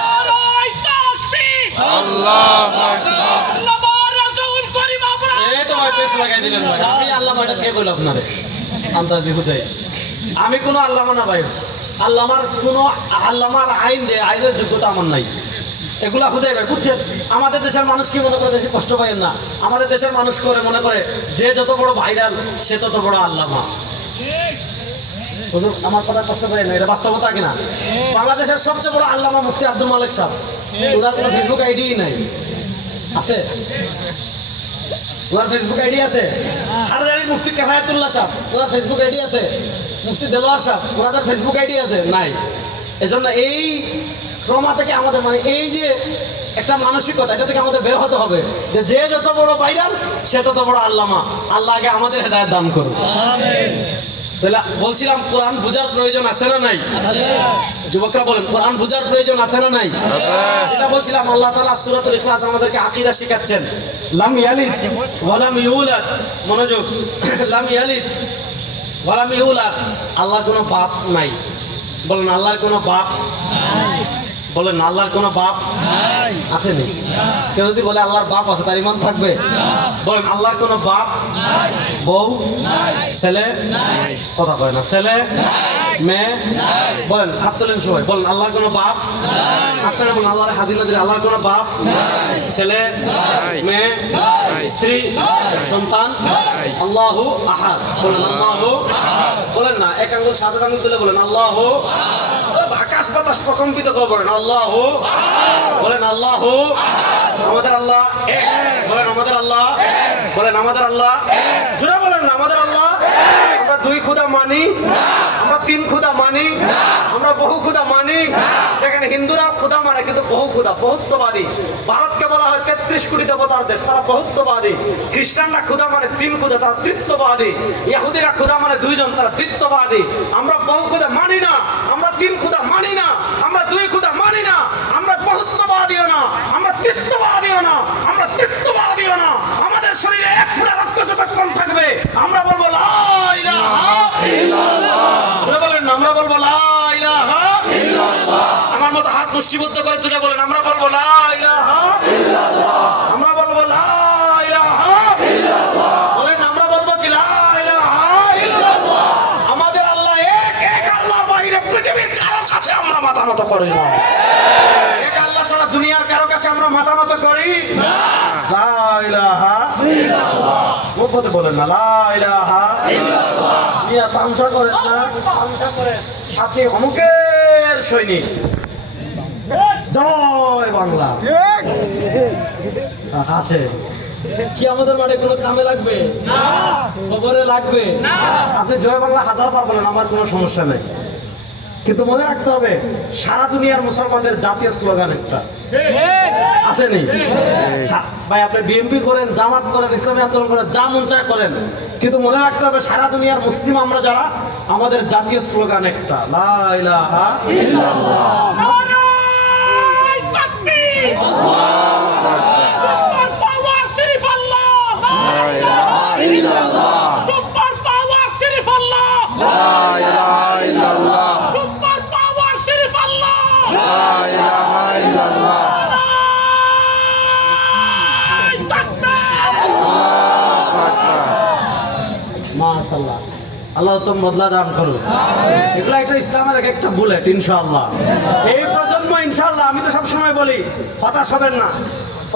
আল্লাহু আকবার। এই তো ভাই পেশ লাগাই দিলেন ভাই, আমি আল্লামা, এটা কে বলল আপনারে? আন্দাজ বিহুদাই, আমি কোনো আল্লামা না ভাই, আল্লামার কোনো আল্লামার আইন যে আইনের যোগ্যতা আমার নাই। এগুলা খুঁজে ভাই বুঝছেন। আমাদের দেশের মানুষ কি মনে করে, বেশি কষ্ট পাইেন না, আমাদের দেশের মানুষ করে মনে করে যে যত বড় ভাইরাল সে তত বড় আল্লামা। হুজুর আমার কথা কষ্ট পাই না, এটা বাস্তবতা কিনা। বাংলাদেশের সবচেয়ে বড় আল্লামা মুফতি আব্দুল মালিক সাহেব, ওনার কোনো ফেসবুক আইডিই নাই। আছে ওনার ফেসবুক আইডি আছে? হাটাজারি মুফতি কেফায়েতুল্লাহ সাহেব, ওনার ফেসবুক আইডি আছে? মুফতি দেলোয়ার সাহেব, ওনাদের ফেসবুক আইডি আছে? নাই। এজন্য এই ক্রমা থেকে আমাদের মানে এই যে একটা মানসিকতা, এটা থেকে আমাদের বের হতে হবে যে যে যত বড় ভাইরাল সে তত বড় আল্লামা। আল্লাহ আগে আমাদের হেদায়েত দান করুন। আমিন। তাহলে বলছিলাম কোরআন বোঝার প্রয়োজন আছে না নাই? যুবকরা বলেন কোরআন বোঝার প্রয়োজন আছে না নাই? যেটা বলছিলাম আল্লাহ তাআলা সূরাতুল ইখলাস আমাদেরকে আকীদা শিখাচ্ছেন। লাম ইয়ালিদ ওয়া লাম ইউলাদ, মনোযোগ, লাম ইয়ালিদ ওয়া লাম ইউলাদ, আল্লাহর কোনো বাপ নাই। বলেন আল্লাহর কোনো বাপ নাই। বলেন আল্লাহর কোনো বাপ নাই, আছে নি? কেউ যদি বলে আল্লাহর বাপ আছে তার ঈমান থাকবে? বলেন আল্লাহর কোনো বাপ নাই, বউ নাই, ছেলে নাই, কথা কয় না, ছেলে মেয়ে বলেন, হাত তোলেন সবাই, বলেন আল্লাহর কোনো বাপ নাই। আপনারা বলেন আল্লাহর হাজির নাজির, আল্লাহর কোনো বাপ নাই, ছেলে মেয়ে স্ত্রী সন্তান, আল্লাহু আহাদ, বলেন আল্লাহু আহাদ। বলেন না, এক আঙ্গুল সাদা আঙ্গুল তুলে বলেন আল্লাহু আহাদ। আকাশ বাতাস প্রকম্পিত করে বলেন আল্লাহু আহাদ। বলেন আল্লাহু আহাদ। আমাদের আল্লাহ এক, বলেন আমাদের আল্লাহ এক, বলেন আমাদের আল্লাহ এক, জোরে বলেন না আমাদের আল্লাহ এক। আমরা দুই খোদা মানি না, আমরা তিন খোদা মানি না, আমরা বহু খোদা মানি না। দেখেন হিন্দুরা খোদা মানে কিন্তু বহু খোদা, বহুত্ববাদী। ভারতকে বলা হয় 33 কোটি দেবতার দেশ, তারা বহুত্ববাদী। খ্রিস্টানরা খোদা মানে তিন খোদা, তারা তৃত্ববাদী। ইহুদিরা খোদা মানে দুইজন, তারা তৃত্ববাদী। আমরা বহু খোদা মানি না, আমরা তিন খোদা মানি না, আমরা দুই খোদা মানি না, আমরা বহুত্ববাদীও না, আমরা তৃত্ববাদীও না, আমরা তৃত্ববাদীও না। আমাদের শরীরে এক ফোঁটা রক্ত যতক্ষণ থাকবে আমরা বলবো লা ইলাহা ইল্লাল্লাহ। আমরা বলেন না, আমরা বলবো লা ইলাহা ইল্লাল্লাহ। আমার মতো হাত মুষ্টিবদ্ধ করে তুলে বলেন আমরা বলবো লা ইলাহা ইল্লাল্লাহ। আমরা বলবো লা ইলাহা ইল্লাল্লাহ। বলেন আমরা বলবো কি লা ইলাহা ইল্লাল্লাহ। আমাদের আল্লাহ এক, এক আল্লাহর বাইরে পৃথিবীর কারো কাছে আমরা মাথা নত করি না। এক আল্লাহ ছাড়া দুনিয়ার কারো কাছে আমরা মাথা নত করি না। লা ইলাহা ইল্লাল্লাহ। মুখে বলেন না লা ইলাহা ইল্লাল্লাহ। মিয়া তামসা করেন না, তামসা করেন। সাথে অমুকের সৈনিক, জয় বাংলা আসে কি আমাদের মাঠে কোনো কামে লাগবে না, খবরে লাগবে না। আপনি জয় বাংলা হাজার বার বলেন, আমার কোনো সমস্যা নেই, কিন্তু মনে রাখতে হবে সারা দুনিয়ার মুসলমানদের জাতীয় স্লোগান একটা আছে নেই ভাই? আপনি বিএনপি করেন, জামাত করেন, ইসলামী আন্দোলন করেন, যা মন চায় করেন, কিন্তু মনে রাখতে হবে সারা দুনিয়ার মুসলিম আমরা যারা, আমাদের জাতীয় স্লোগান একটা লা ইলাহা ইল্লাল্লাহ। মাশাআল্লাহ, আল্লাহ উত্তম বদলা দান করুন। এগুলো একটা ইসলামের এক একটা বুলেট ইনশাআল্লাহ। এই প্রজন্ম ইনশাআল্লাহ, আমি তো সবসময় বলি হতাশ হবেন না।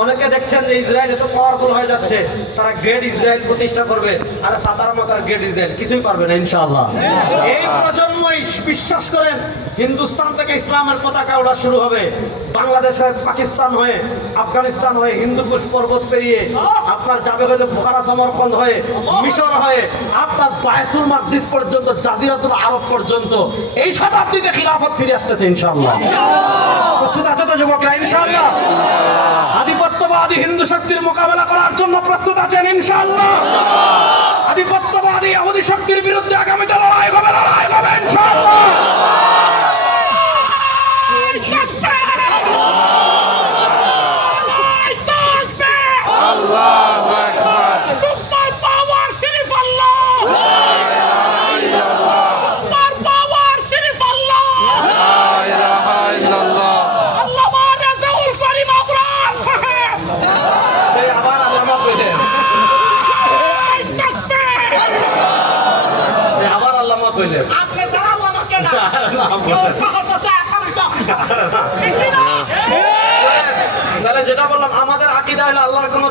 অনেকে দেখছেন যে ইসরায়েল এত পাওয়ারফুল হয়ে যাচ্ছে, তারা গ্রেট ইসরায়েল প্রতিষ্ঠা করবে, আর সাতার মাতার গ্রেট ইসরায়েল কিছুই পারবে না ইনশাআল্লাহ। এই প্রজন্মই বিশ্বাস করেন হিন্দুস্তান থেকে ইসলামের পতাকা ওড়া শুরু হবে, বাংলাদেশ হয়ে, পাকিস্তান হয়ে, আফগানিস্তান হয়ে, হিন্দুকুশ পর্বত পেরিয়ে আপনার যাবে হলে বোখারা সমরকন্দ হয়ে, মিশর হয়ে, আপনার বায়তুল মাকদিস পর্যন্ত, জাজিরাতুল আরব পর্যন্ত এই শতাব্দীতে খিলাফত ফিরে আসতেছে ইনশাআল্লাহ। প্রস্তুত আছে তো যুবকরা ইনশাআল্লাহ? আধিপত্যবাদী হিন্দু শক্তির মোকাবেলা করার জন্য প্রস্তুত আছেন ইনশাআল্লাহ? আধিপত্যবাদী ইহুদি শক্তির বিরুদ্ধে আগামীতে লড়াই হবে, লড়াই হবে ইনশাআল্লাহ। আল্লাহু আকবার। সুপার পাওয়ার শরীফ আল্লাহ, লা ইলাহা ইল্লাল্লাহ। সুপার পাওয়ার শরীফ আল্লাহ, লা ইলাহা ইল্লাল্লাহ। আল্লামা রাজাউল করিম আবরার সাহেব, সেই আবার আল্লামা পেলেন, সে আবার আল্লামা পেলেন। আপনি সারা আল্লামাকে না না, বলেন। সাহস আছে একা হইতো।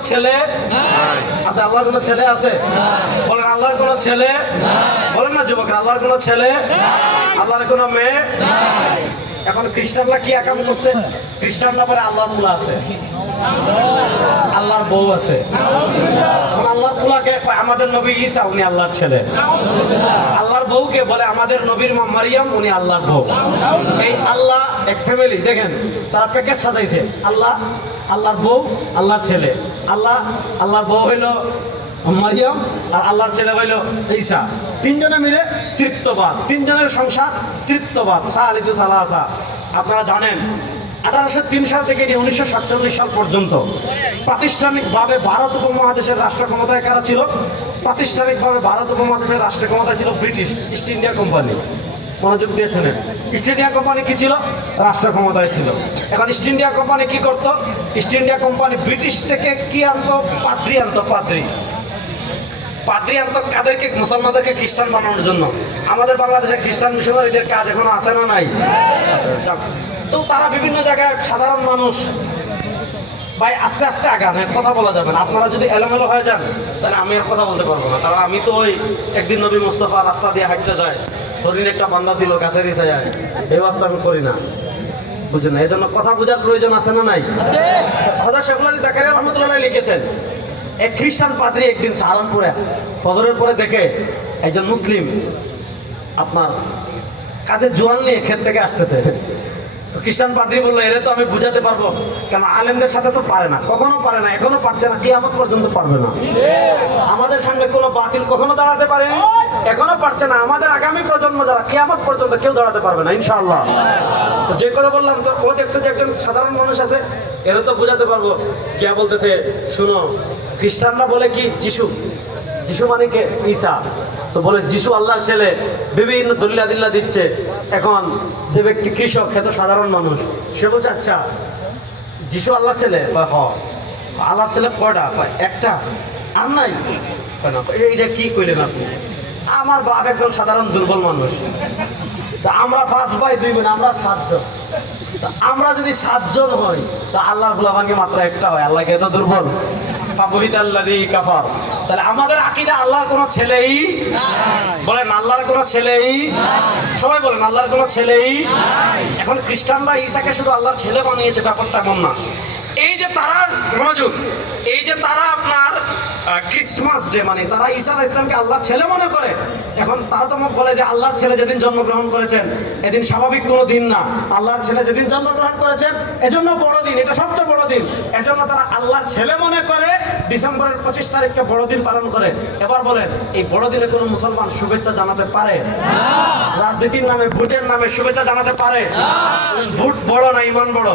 ছেলে আছে? আল্লাহর কোনো ছেলে আছে? বলেন আল্লাহর কোনো ছেলে? বলেন না যুবকরা, আল্লাহর কোনো ছেলে, আল্লাহর কোনো মেয়ে? এখন খ্রিস্টানরা কি একাম করছে? খ্রিস্টানরা পরে আল্লাহর পোলা আছে, আল্লাহর বউ আছে। আল্লাহর পোলাকে আমাদের নবী ঈসা, উনি আল্লাহর ছেলে। আল্লাহর বউকে বলে আমাদের নবীর মা মারিয়াম, উনি আল্লাহর বউ। এই আল্লাহ এক ফ্যামিলি, দেখেন তারা প্যাকেজ সাজাইছে, আল্লাহ, আল্লাহর বউ, আল্লাহর ছেলে। আল্লাহ, আল্লাহর বউ হইলো মারিয়াম, আর আল্লাহর ছেলে হইল ঈসা। তিনজনে মিলে তৃত্ববাদ, তিনজনের সংসার তৃত্ববাদ। সালিসু সালাসা। আপনারা জানেন 1803 সাল থেকে 1947 সাল পর্যন্ত প্রাতিষ্ঠানিকভাবে ভারত উপমহাদেশের রাষ্ট্র ক্ষমতায় কারা ছিল? প্রাতিষ্ঠানিকভাবে ভারত উপমহাদেশের রাষ্ট্র ক্ষমতায় ছিল ব্রিটিশ ইস্ট ইন্ডিয়া কোম্পানি। মনোযোগ দিয়ে শোনেন, ইস্ট ইন্ডিয়া কোম্পানি কি ছিল? রাষ্ট্র ক্ষমতায় ছিল। এখন ইস্ট ইন্ডিয়া কোম্পানি কি করত? ইস্ট ইন্ডিয়া কোম্পানি ব্রিটিশ থেকে কি আনতো? পাদ্রি আনতো, পাদ্রি। পাদ্রি আনতো কাদেরকে? মুসলমানদেরকে খ্রিস্টান বানানোর জন্য। আমাদের বাংলাদেশে খ্রিস্টান মিশনারিদের কাজ এখনো আছে না নাই? তো তারা বিভিন্ন জায়গায় সাধারণ মানুষ ভাই আস্তে আস্তে আগান, কথা বলা যাবে না। আপনারা যদি এলোমেলো হয়ে যান তাহলে আমি আর কথা বলতে পারবো না। তাহলে আমি তো ওই একদিন নবী মুস্তাফা রাস্তা দিয়ে হাঁটতে যায়, হরিণ একটা বান্দা ছিল গাছের নিচে যায়, এই বাস্তা আমি করি না, বুঝেন না? এই জন্য কথা বোঝার প্রয়োজন আছে না নাই? হযরত শেখুল আলী জাকারিয়া রহমতুল্লাহ লিখেছেন, এক খ্রিস্টান পাদ্রী একদিন সাহারানপুরে ফজরের পরে দেখে একজন মুসলিম আপনার কাঁধে জোয়ান নিয়ে ক্ষেত থেকে আসতেছে। তো খ্রিস্টান পাদ্রী বললো, এরে তো আমি বুঝাতে পারবো, কেন আলেমদের সাথে তো পারে না, কখনো পারে না, এখনো পারছে না, কিয়ামত পর্যন্ত পারবে না। আমাদের সঙ্গে কোনো বাতিল কখনো দাঁড়াতে পারেনি, এখনো পারছে না। আমাদের আগামী প্রজন্ম যারা, কিয়ামত পর্যন্ত কেউ দাঁড়াতে পারবে না ইনশাআল্লাহ। তো যে কথা বললাম, তো ও দেখছে যে একজন সাধারণ মানুষ আছে, এরা তো বুঝাতে পারবো। কিয়া বলতেছে, শুনো, খ্রিস্টানরা বলে কি যিশু, যিশু মানে কে? ঈসা। তো বলে যিশু আল্লাহর ছেলে, বিভিন্ন দলিল আদিল্লা দিচ্ছে। এখন যে ব্যক্তি কৃষক, সে তো সাধারণ মানুষ, সে বলছে আচ্ছা যিশু আল্লাহর ছেলে? হ। আল্লাহর ছেলে কয়টা? একটা, আর নাই। এইটা কি কইলেন আপনি? আমার বাপ একজন সাধারণ দুর্বল মানুষ, তা আমরা 5 ভাই 2 বোন, আমরা 7 জন। আমরা যদি 7 জন হই, তা আল্লাহর গোলামাকে মাত্র একটা হয়, আল্লাহকে এত দুর্বল। তাহলে আমাদের আকীদা আল্লাহর কোনো ছেলেই বলেন, আল্লাহর কোনো ছেলেই, সবাই বলেন আল্লাহর কোনো ছেলেই। এখন খ্রিস্টানরা ঈসাকে শুধু আল্লাহর ছেলে বানিয়েছে, ব্যাপারটা এমন না। এই যে তারা, মনোযোগ, এই যে তারা আপনার ক্রিসমাস ডে মানে তারা ঈসা আলাইহিস সালামকে আল্লাহর ছেলে মনে করে। এখন তারা তো বলে যে আল্লাহর ছেলে যেদিন জন্মগ্রহণ করেছেন এদিন স্বাভাবিক কোনো দিন না, আল্লাহর ছেলে যেদিন জন্মগ্রহণ করেছেন এজন্য বড় দিন, এটা সবচেয়ে বড় দিন। এজন্য তারা আল্লাহর ছেলে মনে করে ডিসেম্বরের 25 তারিখকে বড়দিন পালন করে। এবার বলেন, এই বড়দিনে কোনো মুসলমান শুভেচ্ছা জানাতে পারে? রাজনীতির নামে, ভোটের নামে শুভেচ্ছা জানাতে পারে? ভোট বড় না ঈমান বড়?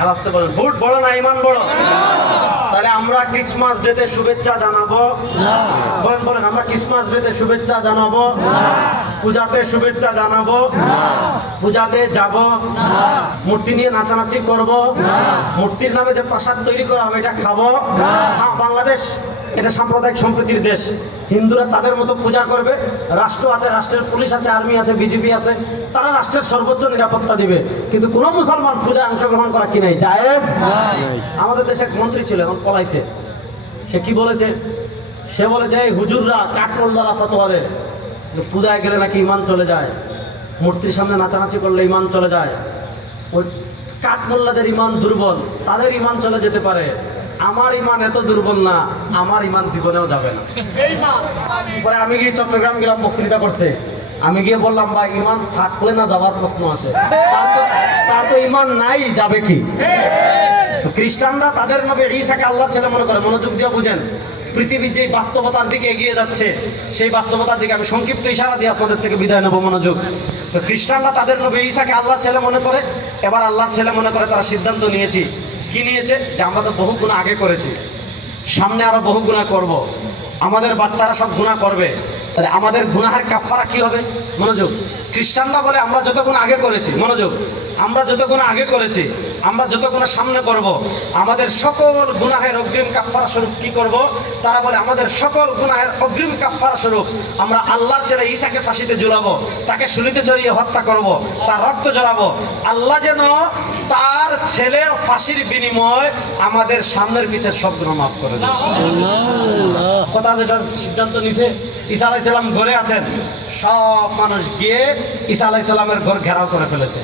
আর আসতে বলেন, ভোট বড় না ঈমান বড়? তাহলে আমরা ক্রিসমাস ডেতে শুভেচ্ছা জানাবো? বলেন বলেন, আমরা ক্রিসমাস ডেতে শুভেচ্ছা জানাবো? পূজাতে শুভেচ্ছা জানাবো? পূজাতে যাব? মূর্তি নিয়ে নাচানাচি করব? মূর্তির নামে যে প্রসাদ তৈরি করা হবে এটা খাবো? হ্যাঁ, বাংলাদেশ এটা সাম্প্রদায়িক সম্প্রীতির দেশ। হিন্দুরা তাদের মতো পূজা করবে, রাষ্ট্র আছে, রাষ্ট্রের পুলিশ আছে, আর্মি আছে, বিজেপি আছে, তারা রাষ্ট্রের সর্বোচ্চ নিরাপত্তা দিবে। কিন্তু কোনো মুসলমান পূজায় অংশগ্রহণ করা কি নাই জায়েজ? আমাদের দেশে এক মন্ত্রী ছিল, এখন পলাইছে। সে কি বলেছে? সে বলে যে হুজুররা, কাঠমোল্লারা ফতোয়া দেয় পূজায় গেলে নাকি ঈমান চলে যায়, মূর্তির সামনে নাচানাচি করলে ঈমান চলে যায়। ওই কাঠমোল্লাদের ঈমান দুর্বল, তাদের ঈমান চলে যেতে পারে, আমার ঈমান এত দুর্বল না, আমার ঈমান জীবনেও যাবে না। পরে আমি গিয়ে চট্টগ্রাম গেলাম বক্তৃতা করতে, আমি গিয়ে বললাম ভাই ঈমান থাকলে না যাওয়ার প্রশ্ন আসে, তার তো ঈমান নাই, যাবে কি? তো খ্রিস্টানরা তাদের নবী ঈসাকে আল্লাহর ছেলে মনে করে। মনোযোগ দিয়ে বুঝেন, পৃথিবীর যে বাস্তবতার দিকে এগিয়ে যাচ্ছে সেই বাস্তবতার দিকে আমি সংক্ষিপ্ত ইশারা দিয়ে আপনাদের থেকে বিদায় নেব। মনোযোগ। তো খ্রিস্টানরা তাদের নবী ঈসাকে আল্লাহর ছেলে মনে করে, এবার আল্লাহর ছেলে মনে করে তারা সিদ্ধান্ত নিয়েছি। কি নিয়েছে? যে আমরা তো বহু গুনাহ আগে করেছি, সামনে আরো বহু গুনাহ করব, আমাদের বাচ্চারা সব গুনাহ করবে, তাহলে আমাদের গুনাহের কাফারা কি হবে? মনোযোগ। খ্রিস্টানরা বলে আমরা যত গুনাহ আগে করেছি, মনোযোগ, আমরা যত গুনাহ আগে করেছি আমরা যত গুনাহ সামনে করব, আমাদের সকল গুনাহের অগ্রিম কাফফারা স্বরূপ কি করব? তারা বলে আমাদের সকল গুনাহের অগ্রিম কাফফারা স্বরূপ আমরা আল্লাহর ছেলে ঈসাকে ফাঁসিতে ঝুলাবো, তাকে শুলিতে চড়িয়ে হত্যা করব, তার রক্ত ঝরাবো। আল্লাহ যেন তার ছেলের ফাঁসির বিনিময় আমাদের সামনের পিছের সব গুনাহ মাফ করে দেন। কথা যেটা সিদ্ধান্ত নিছে, ঈসা আলাইহিস সালাম ঘরে আছেন, সব মানুষ গিয়ে ঈসা আলাইহিস সালামের ঘর ঘেরাও করে ফেলেছে।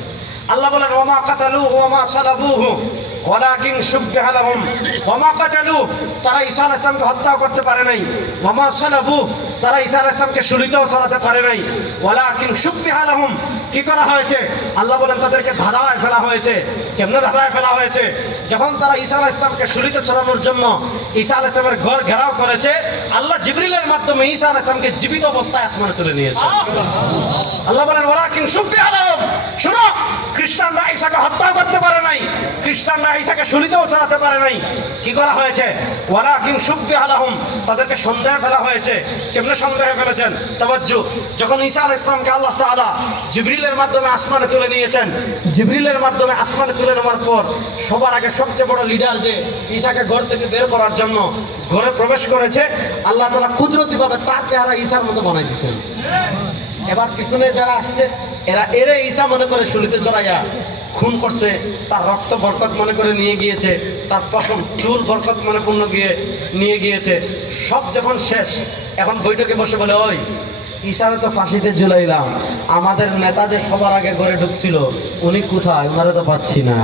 আল্লাহ বলেন ওয়া মা কাতালুহু ওয়া মা সালাবুহু ওয়ালাকিন শুববিহা লাহুম ওয়া মা কাতালু, তারা ঈসা আলাইহিস সালামকে হত্যা করতে পারে নাই। ওয়া মা সালাবু, তারা ঈসা আলাইহিস সালামকে শুলিতেও চড়াতে পারে নাই। ওয়ালাকিন শুববিহা লাহুম, কি করা হয়েছে? আল্লাহ বলেন তাদেরকে ধাঁধায় ফেলা হয়েছে। কেমনে ধাঁধায় ফেলা হয়েছে? যখন তারা ঈসা আলাইহিস সালামকে শুলিতে চড়ানোর জন্য ঈসা আলাইহিস সালামের ঘর ঘেরাও করেছে, আল্লাহ জিবরিলের মাধ্যমে ঈসা আলাইহিস সালামকে জীবিত অবস্থায় আসমানে তুলে নিয়েছে। আল্লাহ বলেন ওয়ালাকিন শুববিহা লাহুম, শুনো, খ্রিস্টানরা ঈসাকে হত্যা করতে পারে নাই, খ্রিস্টানরা ঈসাকে শুলিতেও চড়াতে পারে নাই। কি করা হয়েছে? ওয়ালাকিন শুববিহা লাহুম, তাদেরকে সন্দেহে ফেলা হয়েছে। কেমনে সন্দেহে ফেলেছেন? তাওয়াজ্জু, যখন ঈসা আলাইহিস সালামকে আল্লাহ তাআলা জিবরিলের মাধ্যমে আসমানে তুলে নিয়েছেন, জিবরিলের মাধ্যমে আসমানে তুলে নেওয়ার পর সবার আগে সবচেয়ে বড় লিডার যে ঈসাকে ঘর থেকে বের করার জন্য ঘরে প্রবেশ করেছে, আল্লাহ তাআলা কুদরতিভাবে তার চেহারা ঈসার মতো বানাই দিয়েছেন। এবার পিছনে যারা আসছে এরা ঈসা মনে করে শুলিতে চড়াইয়া খুন করছে, তার রক্ত বরকত মনে করে নিয়ে গিয়েছে, তার পশম চুল বরকত মনে পূর্ণ নিয়ে গিয়েছে। সব যখন শেষ, এখন বৈঠকে বসে বলে ওই ঈসারে তো ফাঁসিতে ঝুলাইলাম, আমাদের নেতা যে সবার আগে ঘরে ঢুকছিল উনি কোথায়? ওনারে তো পাচ্ছি না।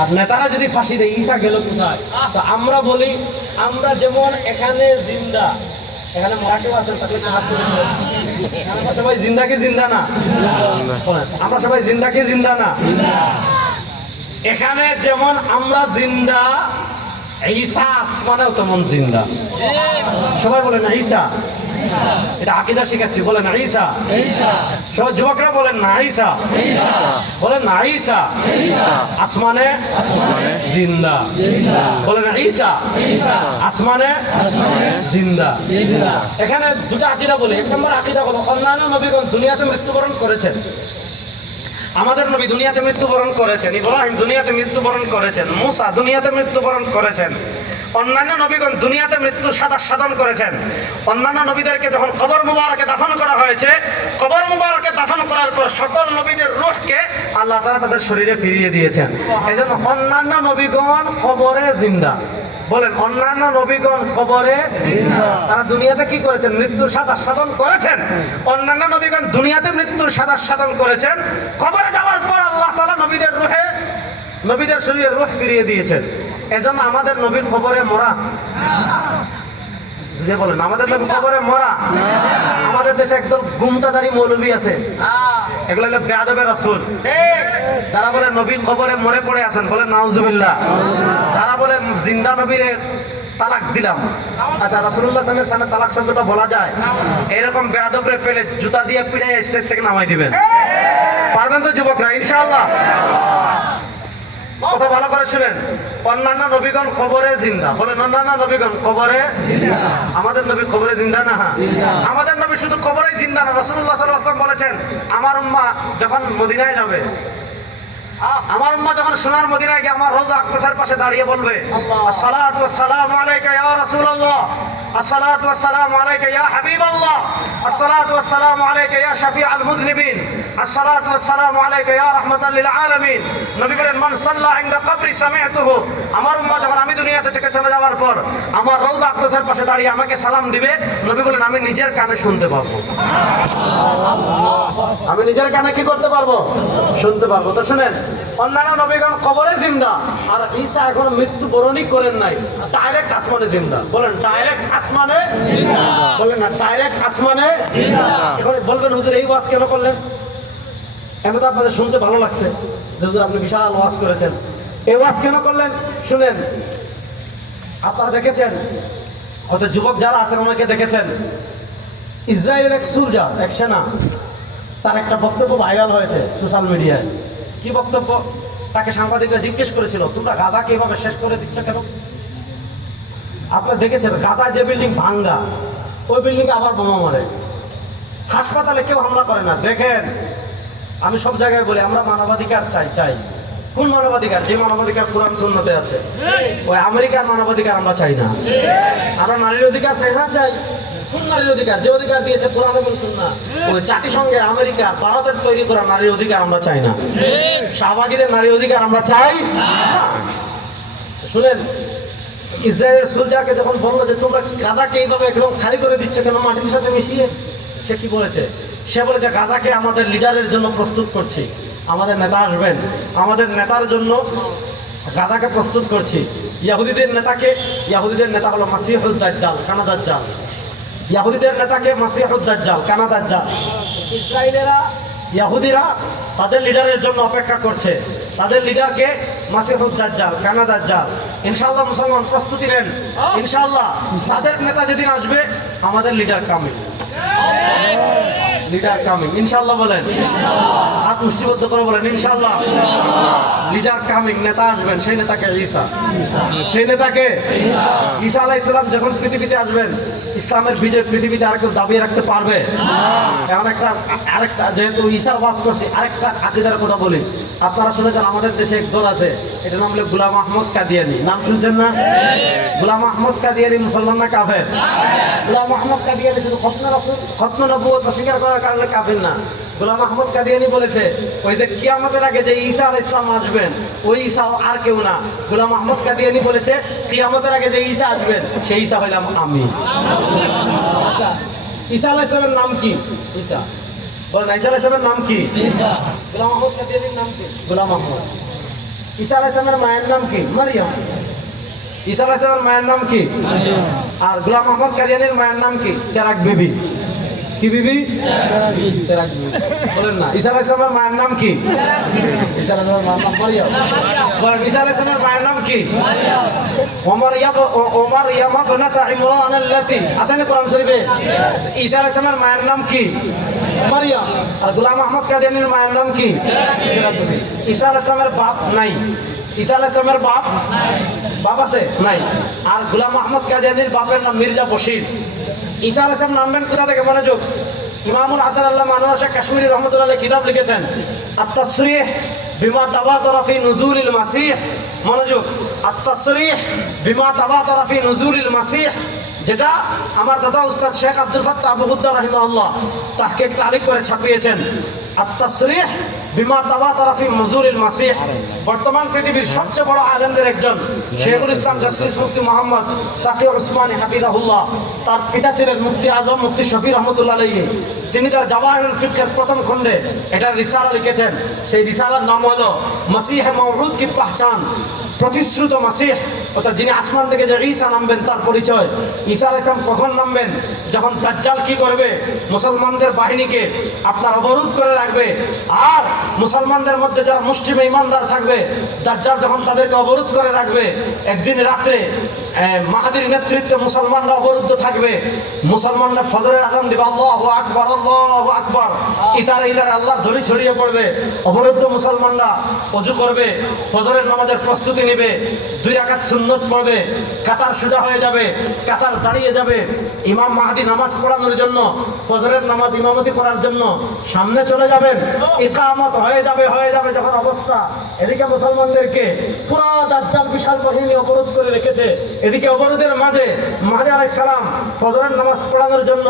আর নেতারা যদি ফাঁসি দেয়, ঈসা গেল কোথায়? তো আমরা বলি আমরা যেমন এখানে জিন্দা, এখানে মরাকেও আছেন, তাকে হাত তুলে আমরা সবাই জিন্দা কি জিন্দা না? আমরা সবাই জিন্দা কি জিন্দা না? এখানে যেমন আমরা জিন্দা, ঈসা আসমানেও তেমন জিন্দা। সবাই বলে না ঈসা, এটা আকীদা শিখাচ্ছি, বলেন না ঈসা। সবাই যুবকরা বলেন না ঈসা, বলেন না ঈসা আসমানে জিন্দা, বলেন না ঈসা আসমানে জিন্দা। এখানে দুটো আকীদা বলি। এক নম্বর আকীদা হলো অন্যান্য নবীগণ দুনিয়াতে মৃত্যুবরণ করেছেন। আমাদের নবী দুনিয়াতে মৃত্যুবরণ করেছেন, ইব্রাহিম দুনিয়াতে মৃত্যুবরণ করেছেন, মুসা দুনিয়াতে মৃত্যুবরণ করেছেন, অন্যান্য নবীগণ দুনিয়াতে মৃত্যু সাধন করেছেন। অন্যান্য নবীদেরকে যখন কবর মুবারকে দাফন করা হয়েছে, কবর মুবারকে দাফন করার পর সকল নবীদের রূহকে আল্লাহ তাআলা তাদের শরীরে ফিরিয়ে দিয়েছেন। এজন্য অন্যান্য নবীগণ কবরে জিন্দা। বলেন অন্যান্য নবীগণ কবরে তারা দুনিয়াতে কি করেছেন? মৃত্যুর সাধন করেছেন। অন্যান্য নবীগণ দুনিয়াতে মৃত্যুর সাধন করেছেন, কবরে যাওয়ার পর আল্লাহ তাআলা নবীদের শরীরে রূহ ফিরিয়ে দিয়েছেন। এজন্য আমাদের নবীর কবরে মরা, যে বলেন আমাদের নবী কবরে মরা। আমাদের দেশে একদল গুমটাদারি মৌলবী আছে, এগুলো হলো বেয়াদবে রাসূল। তারা বলে নবী কবরে মরে পড়ে আছেন, বলেন নাউজুবিল্লাহ। তারা বলে জিন্দা নবীর তালাক দিলাম। আচ্ছা, রাসূলুল্লাহ সাল্লাল্লাহু আলাইহি ওয়াসাল্লামের তালাক শব্দটা বলা যায়? এরকম বেয়াদবরে পেলে জুতা দিয়ে পিটাই স্টেজ থেকে নামাই দিবেন। পারবেন তো যুবকরা? ইনশাআল্লাহ। কথা ভালো করে শুনেন, অন্যান্য নবীগণ কবরে জিন্দা। বলেন অন্যান্য নবীগণ কবরে জিন্দা, আমাদের নবী কবরে জিন্দা না? আমাদের নবী শুধু কবরে জিন্দা না, রাসূলুল্লাহ সাল্লাল্লাহু আলাইহি ওয়াসাল্লাম বলেছেন আমার উম্মাহ যখন মদিনায় যাবে, আমার উম্মাহ যখন সোনার মদিনায় গিয়ে আমার রওজা আকসার পাশে দাঁড়িয়ে বলবে আসসালাতু ওয়াসসালামু আলাইকা ইয়া রাসূলুল্লাহ, আসসালাতু ওয়াসসালামু আলাইকা ইয়া হাবিবাল্লাহ, আসসালাতু ওয়াসসালামু আলাইকা ইয়া শাফিআল মুযনিবিন, আসসালাতু ওয়াসসালামু আলাইকা ইয়া রাহমাতাল লিল আলামিন। নবী বলেন মান সাল্লা ইনদা কবরি সামি'তুহু, আমার উম্মাহ যখন আমি দুনিয়াতে থেকে চলে যাওয়ার পর আমার রওজা আকসার পাশে দাঁড়িয়ে আমাকে সালাম দিবে, নবী বলেন আমি নিজের কানে শুনতে পাবো। আমি নিজের কানে কি করতে পারবো? শুনতে পারবো। তো শুনেন, অন্যান্য নবীগণ কবরে জিন্দা, আর ঈসা এখনো মৃত্যুবরণই করেন নাই, ডাইরেক্ট আসমানে জিন্দা। বলেন ডাইরেক্ট আসমানে জিন্দা। বলেন না ডাইরেক্ট আসমানে জিন্দা। এখন বলবেন হুজুর এই ওয়াজ কেন করলেন? এমন তো আপনাদের শুনতে ভালো লাগছে যে হুজুর আপনি বিশাল ওয়াজ করেছেন, এই ওয়াজ কেন করলেন? শুনেন, আপনারা দেখেছেন, হয়তো যুবক যারা আছেন ওনাকে দেখেছেন, ইসরায়েলের এক সোলজার, এক সেনা, তার একটা বক্তব্য ভাইরাল হয়েছে সোশ্যাল মিডিয়ায়। কি বক্তব্য? তাকে সাংবাদিকরা জিজ্ঞেস করেছিল তোমরা গাজাকে এভাবে শেষ করে দিচ্ছ কেন? আপনারা দেখেছেন গাজায় যে বিল্ডিং ভাঙ্গা, ওই বিল্ডিং আবার বোমা মারে, হাসপাতালে কেউ হামলা করে না। দেখেন, আমি সব জায়গায় বলি আমরা মানবাধিকার চাই, কোন মানবাধিকার? যে মানবাধিকার কোরআন সুন্নতে আছে। ওই আমেরিকার মানবাধিকার আমরা চাই না। আমরা নারীর অধিকার চাই না, চাই কোন নারীর অধিকার? যে অধিকার দিয়েছে কোরআন এবং সুন্নাহ। ওই জাতিসংঘে আমেরিকা ভারতের তৈরি করা নারীর অধিকার আমরা চাই না। শাহবাগীদের নারীর অধিকার আমরা চাই না। শুনেন, ইসরায়েলের সোলজারকে যখন বললো যে তোমরা গাজাকে এইভাবে একদম খালি করে দিচ্ছ কেন মাটির সাথে মিশিয়ে, সে কি বলেছে? সে বলেছে গাজাকে আমাদের লিডারের জন্য প্রস্তুত করছি, আমাদের নেতা আসবেন, আমাদের নেতার জন্য গাজাকে প্রস্তুত করছি। ইয়াহুদিদের নেতা হলো মাসিহুদ দাজ্জাল, কানা দাজ্জাল। ইয়াহুদিদের নেতাকে মাসিহুদ দাজ্জাল, কানা দাজ্জাল। ইয়াহুদিরা তাদের লিডারের জন্য অপেক্ষা করছে, তাদের লিডারকে মাসিহুদ দাজ্জাল, কানা দাজ্জাল। ইনশাআল্লাহ মুসলমান প্রস্তুতি নেন, ইনশাআল্লাহ তাদের নেতা যেদিন আসবে আমাদের লিডার কামিং, লিডার কামিং, ইনশাআল্লাহ বলেন, হাত মুষ্টিবদ্ধ করে বলেন ইনশাআল্লাহ। লিডার কামিং, নেতা আসবেন, সেই নেতাকে ঈসা, সেই নেতাকে ঈসা আলাইহিস সালাম যখন পৃথিবীতে আসবেন, ইসলামের বিজয় পৃথিবীতে আর কেউ দাবিয়ে রাখতে পারবে? এখন আরেকটা যেহেতু ঈসার ওয়াজ করছি, আরেকটা আকীদার কথা বলি। আপনারা শুনেছেন আমাদের দেশে এক দল আছে, এটা নাম হলো গোলাম আহমদ কাদিয়ানী। নাম শুনছেন না? গোলাম আহমদ কাদিয়ানী মুসলমান না কাফের? গোলাম আহমদ কাদিয়ানী শুধু খতম নবুয়ত অস্বীকার করার কারণে কাফের না। গোলাম আহমদ কাদিয়ানী বলেছে ওই যে কিয়ামতের আগে যে ঈসা আলাইহিস সালাম আসবেন ওই ঈসা আর কেউ না। গোলাম আহমদ কাদিয়ানী বলেছে কিয়ামতের আগে যে ঈসা আসবেন সেই ঈসা হইলাম আমি। ঈসা আলাইহিস সালামের নাম কি? ঈসা। বলেন ঈসা আলাইহিস সালামের নাম কি? ঈসা। গোলাম আহমদ কাদিয়ানীর নাম কি? গোলাম আহমদ। ঈসা আলাইহিস সালামের মায়ের নাম কি? মারিয়াম। ঈসা আলাইহিস সালামের মায়ের নাম কি? আর গোলাম আহমদ কাদিয়ানীর মায়ের নাম কি? চেরাগ বিবি। কি বিবি? চেরাগ বিবি। বলেন না। ঈসা আলাইহিস সালামের মায়ের নাম কি? ঈসা আলাইহিস সালামের মায়ের নাম মারিয়াম। বলেন ঈসা আলাইহিস সালামের মায়ের নাম কি? ওমর ইয়ামা বানাতা ইমরান আল্লাতি। আছে না কোরআন শরীফে? ঈসা আলাইহিস সালামের মায়ের নাম কি? মারিয়াম। আর গোলাম আহমদ কাদিয়ানীর মায়ের নাম কি? চেরাগ বিবি। ঈসা আলাইহিস সালামের বাপ নাই। ঈসা আলাইহিস সালামের বাপ আছে? নাই। আর গোলাম আহমদ কাদিয়ানীর বাপের নাম মির্জা বশির। ঈসা আলাইহিস সালাম নামবেন কোথা থেকে? মনোযোগ। ইমামুল হাসান আল্লাহ মানওয়ার শাহ কাশ্মীরি রহমাতুল্লাহ আলাইহি কিতাব লিখেছেন আত-তাসরিহ বিমা তাওয়াতারা ফি নুজুলিল মাসিহ। মনোযোগ। আত-তাসরিহ বিমা তাওয়াতারা ফি নুজুলিল মাসিহ, যেটা আমার দাদা উস্তাদ শেখ আব্দুল ফাত্তাহ আবু হুদ্দা রাহিমাহুল্লাহ তাহকিক তালিক করে ছাপিয়েছেন। আত-তাসরিহ বিমা তাওয়াতারা ফি নুজুলিল মাসিহ। বর্তমান পৃথিবীর সবচেয়ে বড় আলেমদের একজন শেখুল ইসলাম জাস্টিস মুফতি মোহাম্মদ তাকি উসমানী হাফিজাহুল্লাহ, তার পিতা ছিলেন মুফতি আজম মুফতি শফি রহমতুল্লাহ আলাইহি। তিনি তার জাওয়াহিরুল ফিকহের প্রথম খণ্ডে এটা রিসালা লিখেছেন। সেই রিসালার নাম হলো মসিহ মওউদ কি পহচান, প্রতিশ্রুত মাসিহ, অর্থাৎ যিনি আসমান থেকে যে ঈসা নামবেন তার পরিচয়। ঈসা আলাইহিস সালাম কখন নামবেন? যখন দাজ্জাল কি করবে? মুসলমানদের বাহিনীকে আপনার অবরোধ করে রাখবে। আর মুসলমানদের মধ্যে যারা মুসলিম ইমানদার থাকবে, দাজ্জাল যখন তাদেরকে অবরোধ করে রাখবে, একদিন রাত্রে মাহাদির নেতৃত্বে মুসলমানরা অবরুদ্ধ থাকবে। মুসলমানরা ফজরের আযান দিবে, আল্লাহু আকবার আল্লাহু আকবার, ইতারে আল্লাহর ধ্বনি ছড়িয়ে পড়বে। অবরুদ্ধ মুসলমানরা ওযু করবে, ফজরের নামাজের প্রস্তুতি নেবে, 2 রাকাত সুন্নত পড়বে, কাতার সোজা হয়ে যাবে, কাতার দাঁড়িয়ে যাবে। ইমাম মাহদি নামাজ পড়ানোর জন্য, ফজরের নামাজ ইমামতি করার জন্য সামনে চলে যাবেন। ইকামত হয়ে যাবে যখন অবস্থা, এদিকে মুসলমানদেরকে পুরো দাজ্জাল বিশাল বাহিনী অবরোধ করে রেখেছে। এদিকে অবরোধের মাঝে মাহদি আলাইহিস সালাম ফজরের নামাজ পড়ানোর জন্য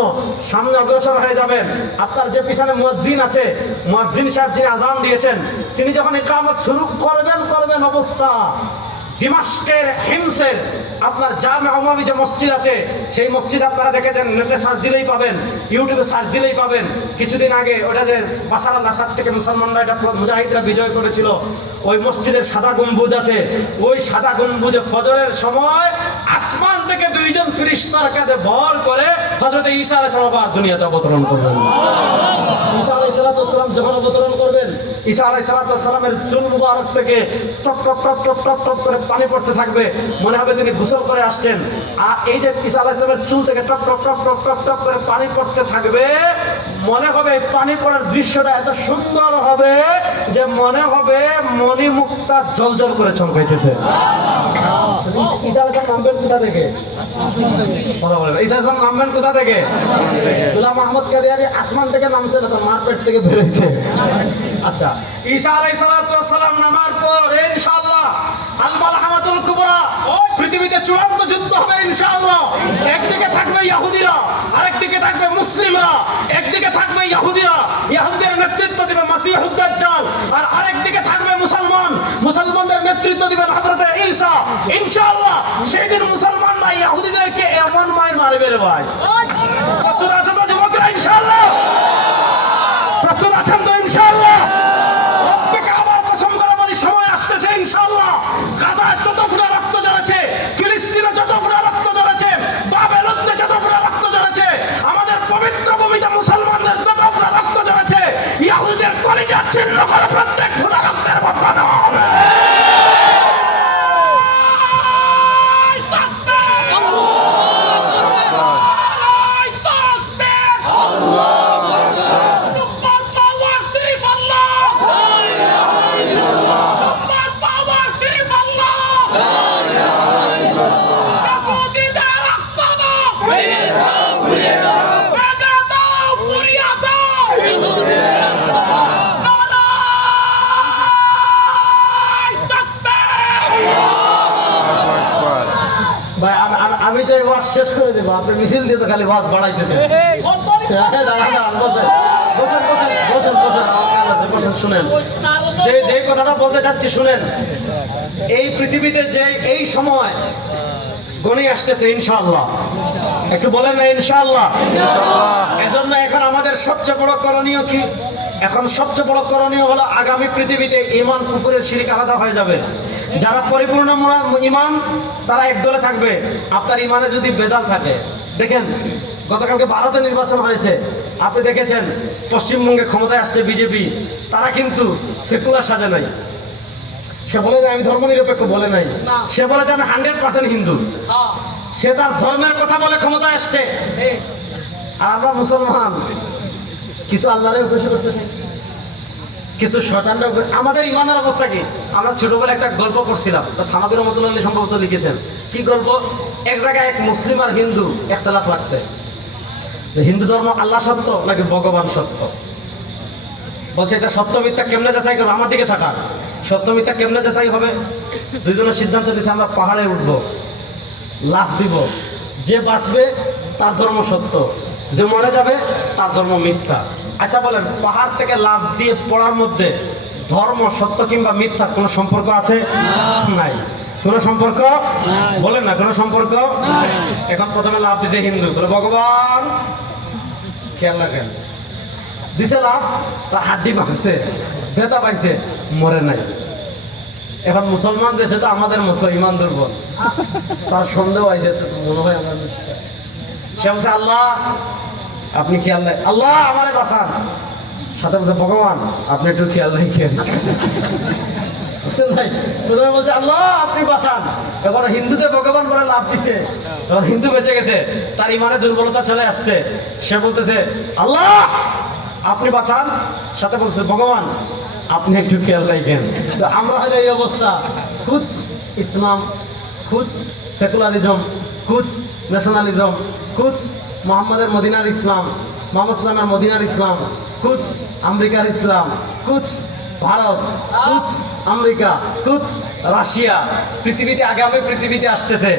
সামনে অগ্রসর হয়ে যাবেন। আপনার যে পিছনে মুয়াজ্জিন আছে, মুয়াজ্জিন সাহেব যিনি আযান দিয়েছেন, তিনি যখন ইকামত শুরু করবেন অবস্থা, দিমাশকের হিমসের আপনার জামে উমামি যে মসজিদ আছে, সেই মসজিদ আপনারা দেখেছেন, নেটে সার্চ দিলেই পাবেন, ইউটিউবে সার্চ দিলেই পাবেন। কিছুদিন আগে ওটা যে বাশার আল আসাদ থেকে মুসলমানরা এটা মুজাহিদরা বিজয় করেছিল, ওই মসজিদের সাদা গম্বুজ আছে। ওই সাদা গম্বুজে ফজরের সময় আসমান থেকে 2 জন ফেরেশতার কাঁধে ভর করে হযরত ঈসা আলাইহিস সালাম আবার দুনিয়াতে অবতরণ করবেন। ঈসা আলাইহিস সালাম যখন অবতরণ করবেন, ঈসা আলাইহিস সালামের চুল মুবারক থেকে top top top top top top করে পানি পড়তে থাকবে, মনে হবে তিনি গোসল করে আসছেন। আর এই যে ঈসা আলাইহিস সালামের চুল থেকে top top top top top top করে পানি পড়তে থাকবে, মনে হবে এই পানি পড়ার দৃশ্যটা এত সুন্দর হবে যে মনে হবে মণিমুক্তা জ্বলজ্বল করে চমকাইতেছে। ঈসা আলাইহিস সালাম নামবেন কোথা থেকে? বলা বলেন, ঈসা আলাইহিস সালাম নামবেন কোথা থেকে? গোলাম আহমদ কাদিয়ানী আসমান থেকে নামছে না, তার মার পেট থেকে বেরিয়েছে। আচ্ছা, ঈসা আলাইহিস সালাম নামার পরে চূড়ান্ত যুদ্ধ হবে ইনশাআল্লাহ। একদিকে থাকবে ইহুদিরা, আরেকদিকে থাকবে মুসলিমরা। একদিকে থাকবে ইহুদিরা, ইহুদিদের নেতৃত্ব দিবে মাসিহুদ দাজ্জাল, আর আরেকদিকে থাকবে মুসলমান, মুসলমানদের নেতৃত্ব দিবেন হযরত ঈসা। ইনশাআল্লাহ সেদিন মুসলমানরা ইহুদিদেরকে এমন মার মারবে রে ভাই। প্রস্তুত আছেন তো যুবকরা? ইনশাআল্লাহ প্রস্তুত আছেন তো? ইনশাআল্লাহ রব্বে কাবার কসম করে বলি, সময় আসতেছে ইনশাআল্লাহ। গাজায় যত ফোঁটা রক্ত ঝরেছে, ফিলিস্তিনে যত ফোঁটা রক্ত ঝরেছে, বাবেলুতে যত ফোঁটা রক্ত ঝরেছে, আমাদের পবিত্র ভূমিতে মুসলমানদের যত ফোঁটা রক্ত ঝরেছে, ইহুদিদের কলিজা ছিন্ন করে প্রত্যেক ফোঁটা রক্তের বদলা হবে। ভাই আমি যে ওয়াজ শেষ করে দেবো, আপনি মিছিল দিয়ে তো খালি ওয়াজ বাড়াইতেছেন। বসেন, শুনেন যে কথাটা বলতে চাচ্ছি শুনেন। এই পৃথিবীতে যে এই সময় গণে আসতেছে ইনশাআল্লাহ, একটু বলেন না ইনশাআল্লাহ। এজন্য এখন আমাদের সবচেয়ে বড় করণীয় কি? এখন সবচেয়ে বড় করণীয় হলো আগামী পৃথিবীতে ঈমান কুফরের শিরক আলাদা হয়ে যাবে। যারা পরিপূর্ণ ঈমান তারা একদলে থাকবে। আপনার ঈমানে যদি বেজাল থাকে, দেখেন গতকালকে ভারতে নির্বাচন হয়েছে, আপনি দেখেছেন পশ্চিমবঙ্গে ক্ষমতায় আসছে বিজেপি, তারা কিন্তু সেকুলার সাজে নাই। সে বলে যে আমি ধর্মনিরপেক্ষ বলে নাই, সে বলে যে আমি 100% হিন্দু। সে তার ধর্মের কথা বলে ক্ষমতায় আসছে। আর আমরা মুসলমান কিছু আল্লাহরে খুশি করতেছি, কিছু শয়তানরা। আমাদের ইমানের অবস্থা কি? আমরা ছোটবেলায় একটা গল্প পড়ছিলাম, থানাবী রহমতুল্লাহ আলাইহি সম্ভবত লিখেছেন। কি গল্প? এক জায়গায় এক মুসলিম আর হিন্দু ইখতিলাফ লাগছে, হিন্দু ধর্ম আল্লাহ সত্য নাকি ভগবান সত্য। বলছে এটা সত্য মিথ্যা কেমনে যাচাই করবো? আমার দিকে থাকা, সত্য মিথ্যা কেমনে যাচাই হবে? দুইজনের সিদ্ধান্ত নিয়েছে আমরা পাহাড়ে উঠবো, লাফ দিব, যে বাঁচবে তার ধর্ম সত্য, যে মরে যাবে তার ধর্ম মিথ্যা। আচ্ছা বলেন, পাহাড় থেকে লাফ দিয়ে পড়ার মধ্যে ধর্ম সত্য কিংবা মিথ্যা কোনো সম্পর্ক আছে? নাই। কোনো সম্পর্ক? বলেন না, কোনো সম্পর্ক। এখন প্রথমে লাফ দিছে হিন্দু, বলে ভগবান, খেয়াল রাখেন, দিছে লাফ, তার হাড্ডি ভাঙছে, ব্যথা পাইছে, মরে নাই। এখন মুসলমান দেশে তো আমাদের মতো ইমান দুর্বল, তার সন্দেহ হয়েছে, মনে হয় আমার মিথ্যা। সে বলছে আল্লাহ আপনি খেয়াল রাখেন, আল্লাহ আমারে বাঁচান। সাথে বলছে ভগবান আপনি একটু খেয়াল রাখেন। প্রথমে বলছে আল্লাহ আপনি বাঁচান, এবার হিন্দু যে ভগবান বলে লাভ দিছে, এবার হিন্দু বেঁচে গেছে, তার ইমানে দুর্বলতা চলে আসছে। সে বলতেছে আল্লাহ আপনি বাঁচান, সাথে বলছে ভগবান আপনি একটু খেয়াল রাখেন। তো আমরা হলে এই অবস্থা, কুছ ইসলাম, কুছ সেকুলারিজম, কুছ ন্যাশনালিজম, কুছ মোহাম্মদের মদিনার ইসলাম, মোহাম্মদ ইসলামের মদিনার ইসলাম, কুছ আমেরিকার ইসলাম, কুছ ভারত, কুছ আমেরিকা, কুছ রাশিয়া। পৃথিবীতে আগামী পৃথিবীতে আসতেছে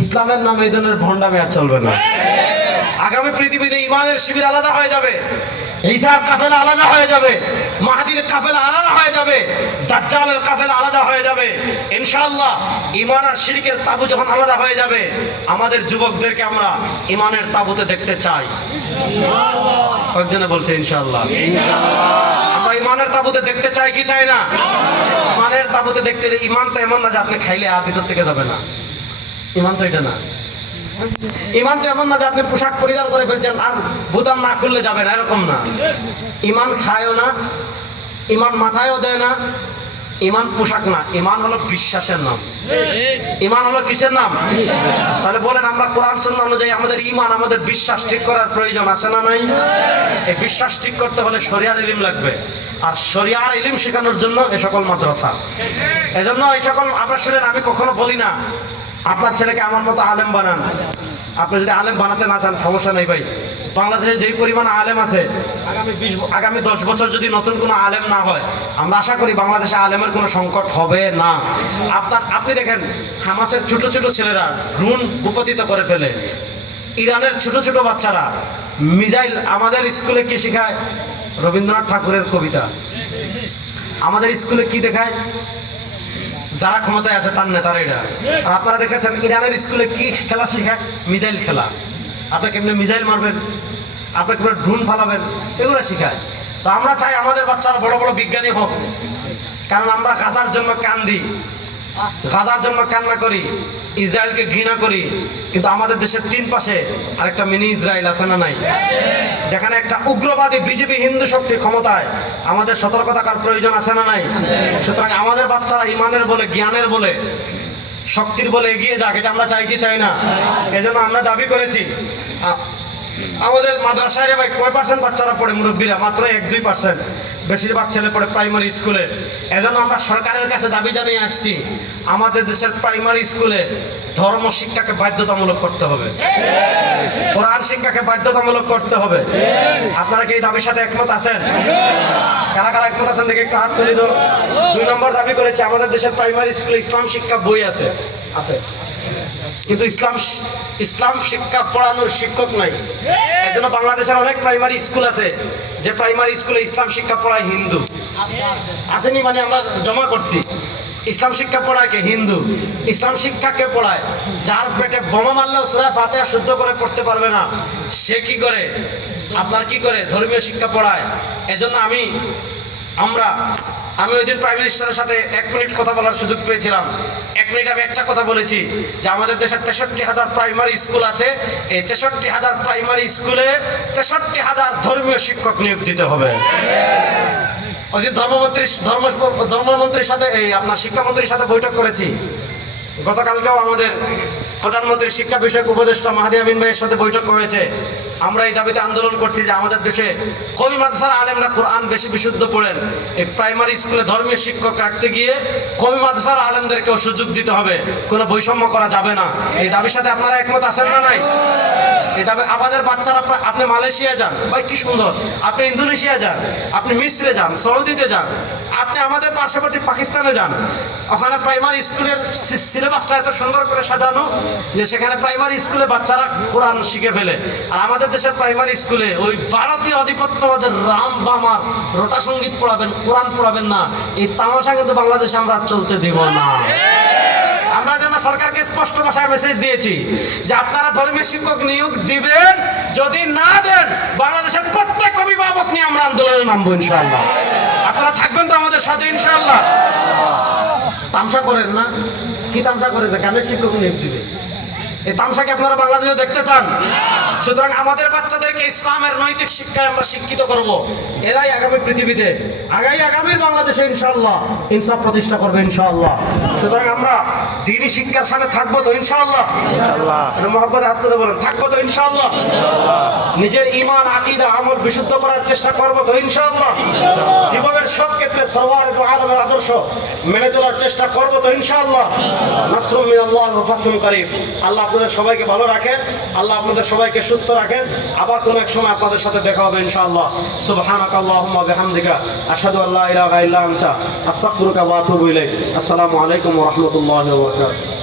ইসলামের নামে এই ধরনের ভণ্ডামি আর চলবে না। আগামী পৃথিবীতে ইমানের শিবির আলাদা হয়ে যাবে, ঈসার কাফেলা আলাদা হয়ে যাবে, মাহদীর কাফেলা আলাদা হয়ে যাবে, দাজ্জালের কাফেলা আলাদা হয়ে যাবে। ইনশাআল্লাহ ঈমান আর শিরকের তাবু যখন আলাদা হয়ে যাবে, আমাদের যুবকদেরকে আমরা ঈমানের তাবুতে দেখতে চাই। ইনশাআল্লাহ। কয়েকজনে বলছে ইনশাআল্লাহ। আমরা ঈমানের তাবুতে দেখতে চাই কি চাই না? ঈমানের তাবুতে দেখতে, ঈমান তো এমন না যে আপনি খাইলে আর ভিতর থেকে যাবে না। ঈমান তো এটা না। ঈমান তো এমন না যে আপনি পোশাক পরিধান করে ফেলছেন আর বোতাম না খুললে যাবে না, এরকম না। ঈমান খায়ও না, ঈমান মাথায়ও দেয় না, ঈমান পোশাক না, ঈমান হলো বিশ্বাসের নাম। ঈমান হলো কিসের নাম? তাহলে বলেন আমরা কোরআন সুন্নাহ অনুযায়ী আমাদের ঈমান, আমাদের বিশ্বাস ঠিক করার প্রয়োজন আছে না নাই? এই বিশ্বাস ঠিক করতে হলে শরিয়ার ইলম লাগবে, আর শরিয়ার ইলম শেখানোর জন্য এই সকল মাদ্রাসা। এজন্য এই সকল, আপনারা শুনেন, আমি কখনো বলি না আপনার ছেলেকে আমার মতো আলেম বানান। আপনি যদি আলেম বানাতে না চান সমস্যা নেই ভাই, বাংলাদেশে যেই পরিমাণ আলেম আছে, আগামী 10 বছর যদি নতুন কোনো আলেম না হয়, আমরা আশা করি বাংলাদেশে আলেমের কোনো সংকট হবে না। আপনি দেখেন, হামাসের ছোট ছোট ছেলেরা ড্রোন ভূপাতিত করে ফেলে, ইরানের ছোট ছোট বাচ্চারা মিসাইল। আমাদের স্কুলে কি শেখায়? রবীন্দ্রনাথ ঠাকুরের কবিতা। আমাদের স্কুলে কি দেখায়? যারা ক্ষমতায় আছে তার নেতারা এরা। আর আপনারা দেখেছেন ইরানের স্কুলে কি খেলা শেখায়? মিসাইল খেলা। আপনি কেমনি মিসাইল মারবেন, আপনি কেমন ড্রোন ফালাবেন, এগুলো শেখায়। তো আমরা চাই আমাদের বাচ্চারা বড় বড় বিজ্ঞানী হোক, কারণ আমরা গাজার জন্য কান্দি, গাজার জন্য কান্না করি, ইসরায়েলকে ঘৃণা করি, কিন্তু আমাদের দেশের 3 পাশে আরেকটা মিনি ইসরায়েল আছে না নাই? যেখানে একটা উগ্রবাদী বিজেপি হিন্দু শক্তি ক্ষমতায়, আমাদের সতর্ক থাকার প্রয়োজন আছে না নাই? সুতরাং আমাদের বাচ্চারা ইমানের বলে, জ্ঞানের বলে, শক্তির বলে এগিয়ে যাক, এটা আমরা চাই কি চাই না? এজন্য আমরা দাবি করেছি, আমাদের মাদ্রাসায় ভাই কয় পার্সেন্ট বাচ্চারা পড়ে? মুরব্বীরা মাত্র 1-2%, বেশিরভাগ ছেলে পড়ে প্রাইমারি স্কুলে। এজন্য আমরা সরকারের কাছে দাবি জানিয়ে আসছি, আমাদের দেশের প্রাইমারি স্কুলে ধর্ম শিক্ষাকে বাধ্যতামূলক করতে হবে, কোরআন শিক্ষাকে বাধ্যতামূলক করতে হবে। আপনারা কি এই দাবির সাথে একমত আছেন? কারা কারা একমত আছেন দেখে একটু হাত তুলে দাও। 2 নম্বর দাবি করেছি, আমাদের দেশের প্রাইমারি স্কুলে ইসলাম শিক্ষা বই আছে, কিন্তু ইসলাম শিক্ষা পড়ানোর শিক্ষক নাই। এজন্য বাংলাদেশের অনেক প্রাইমারি স্কুল আছে যে প্রাইমারি স্কুলে ইসলাম শিক্ষা পড়ায় হিন্দু। আসেনি মানে আমরা জমা করছি। ইসলাম শিক্ষা পড়ায় কে? হিন্দু। ইসলাম শিক্ষাকে পড়ায় যার পেটে বোমা মারলেও সূরা ফাতিহা শুদ্ধ করে পড়তে পারবে না, সে কি করে? আপনার কি করে? ধর্মীয় শিক্ষা পড়ায়। এজন্য আমি ওই দিন প্রাইম মিনিস্টারের সাথে 1 মিনিট কথা বলার সুযোগ পেয়েছিলাম। 1 মিনিট আমি একটা কথা বলেছি যে আমাদের দেশের 63,000 প্রাইমারি স্কুল আছে, এই 63,000 প্রাইমারি স্কুলে 63,000 ধর্মীয় শিক্ষক নিয়োগ দিতে হবে। ওই দিন ধর্মমন্ত্রীর সাথে আপনার শিক্ষামন্ত্রীর সাথে বৈঠক করেছি। গতকালকেও আমাদের প্রধানমন্ত্রী শিক্ষা বিষয়ক উপদেষ্টা মাহাদি আমিন ভাইয়ের সাথে বৈঠক হয়েছে। আমরা এই দাবিতে আন্দোলন করছি যে আমাদের দেশে কওমি মাদ্রাসার আলেমরা কোরআন বেশি বিশুদ্ধ পড়েন, এই প্রাইমারি স্কুলে ধর্মীয় শিক্ষক রাখতে গিয়ে কওমি মাদ্রাসার আলেমদেরকেও সুযোগ দিতে হবে, কোনো বৈষম্য করা যাবে না। এই দাবির সাথে আপনারা একমত আছেন না নাই? এই দাবি আমাদের বাচ্চারা, আপনি মালয়েশিয়া যান ভাই, কি সুন্দর, আপনি ইন্দোনেশিয়া যান, আপনি মিস্রে যান, সৌদিতে যান, আপনি আমাদের পার্শ্ববর্তী পাকিস্তানে যান, ওখানে প্রাইমারি স্কুলের সিলেবাসটা এত সুন্দর করে সাজানো যে সেখানে প্রাইমারি স্কুলে বাচ্চারা কোরআন শিখে ফেলে। আর আমাদের দেশের প্রাইমারি স্কুলে ওই ভারতীয় আধিপত্যবাদের রাম বামার রোটা সঙ্গীত পড়াবেন, কোরআন পড়াবেন না। এই তামাশা কিন্তু বাংলাদেশে আমরা চলতে দেব না। আমরা যেন সরকারকে স্পষ্ট ভাষায় মেসেজ দিয়েছি যে আপনারা ধর্মীয় শিক্ষক নিয়োগ দিবেন, যদি না দেন বাংলাদেশের প্রত্যেক অভিভাবক নিয়ে আমরা আন্দোলনে নামবো ইনশাআল্লাহ। আপনারা থাকবেন তো আমাদের সাথে ইনশাআল্লাহ? তামসা করেন না? কি তামসা করে যে গানের শিক্ষক নিয়োগ দিবে? এই তামসাকে আপনারা বাংলাদেশে দেখতে চান? সুতরাং আমাদের বাচ্চাদেরকে ইসলামের নৈতিক শিক্ষায় আমরা শিক্ষিত করব। এরাই আগামী পৃথিবীতে, আগামীর বাংলাদেশে ইনশাআল্লাহ ইনসাফ প্রতিষ্ঠা করবে ইনশাআল্লাহ। সুতরাং আমরা দ্বীনি শিক্ষার সাথে থাকবো তো ইনশাআল্লাহ? মহব্বতে হাত তুলে বলেন, থাকবো তো ইনশাআল্লাহ? নিজের ঈমান, আকীদা, আমল বিশুদ্ধ করার চেষ্টা করবো তো ইনশাআল্লাহ? জীবনের সব ক্ষেত্রে সরওয়ার দু আলমের আদর্শ মেনে চলার চেষ্টা করবো তো ইনশাআল্লাহ? নাসরুম মিনাল্লাহ ওয়া ফাতহুন কারীব। আল্লাহ আপনাদের সবাইকে ভালো রাখেন, আল্লাহ আপনাদের সবাইকে সুস্থ রাখেন। আবার কোনো এক সময় আপনাদের সাথে দেখা হবে ইনশাআল্লাহ। সুবহানাকা আল্লাহুম্মা ওয়া বিহামদিকা আশহাদু আল্লা ইলাহা ইল্লা আনতা আস্তাগফিরুকা ওয়া আতুবু ইলাইক। আসসালামু আলাইকুম ওয়া রাহমাতুল্লাহি ওয়া বারাকাতুহু।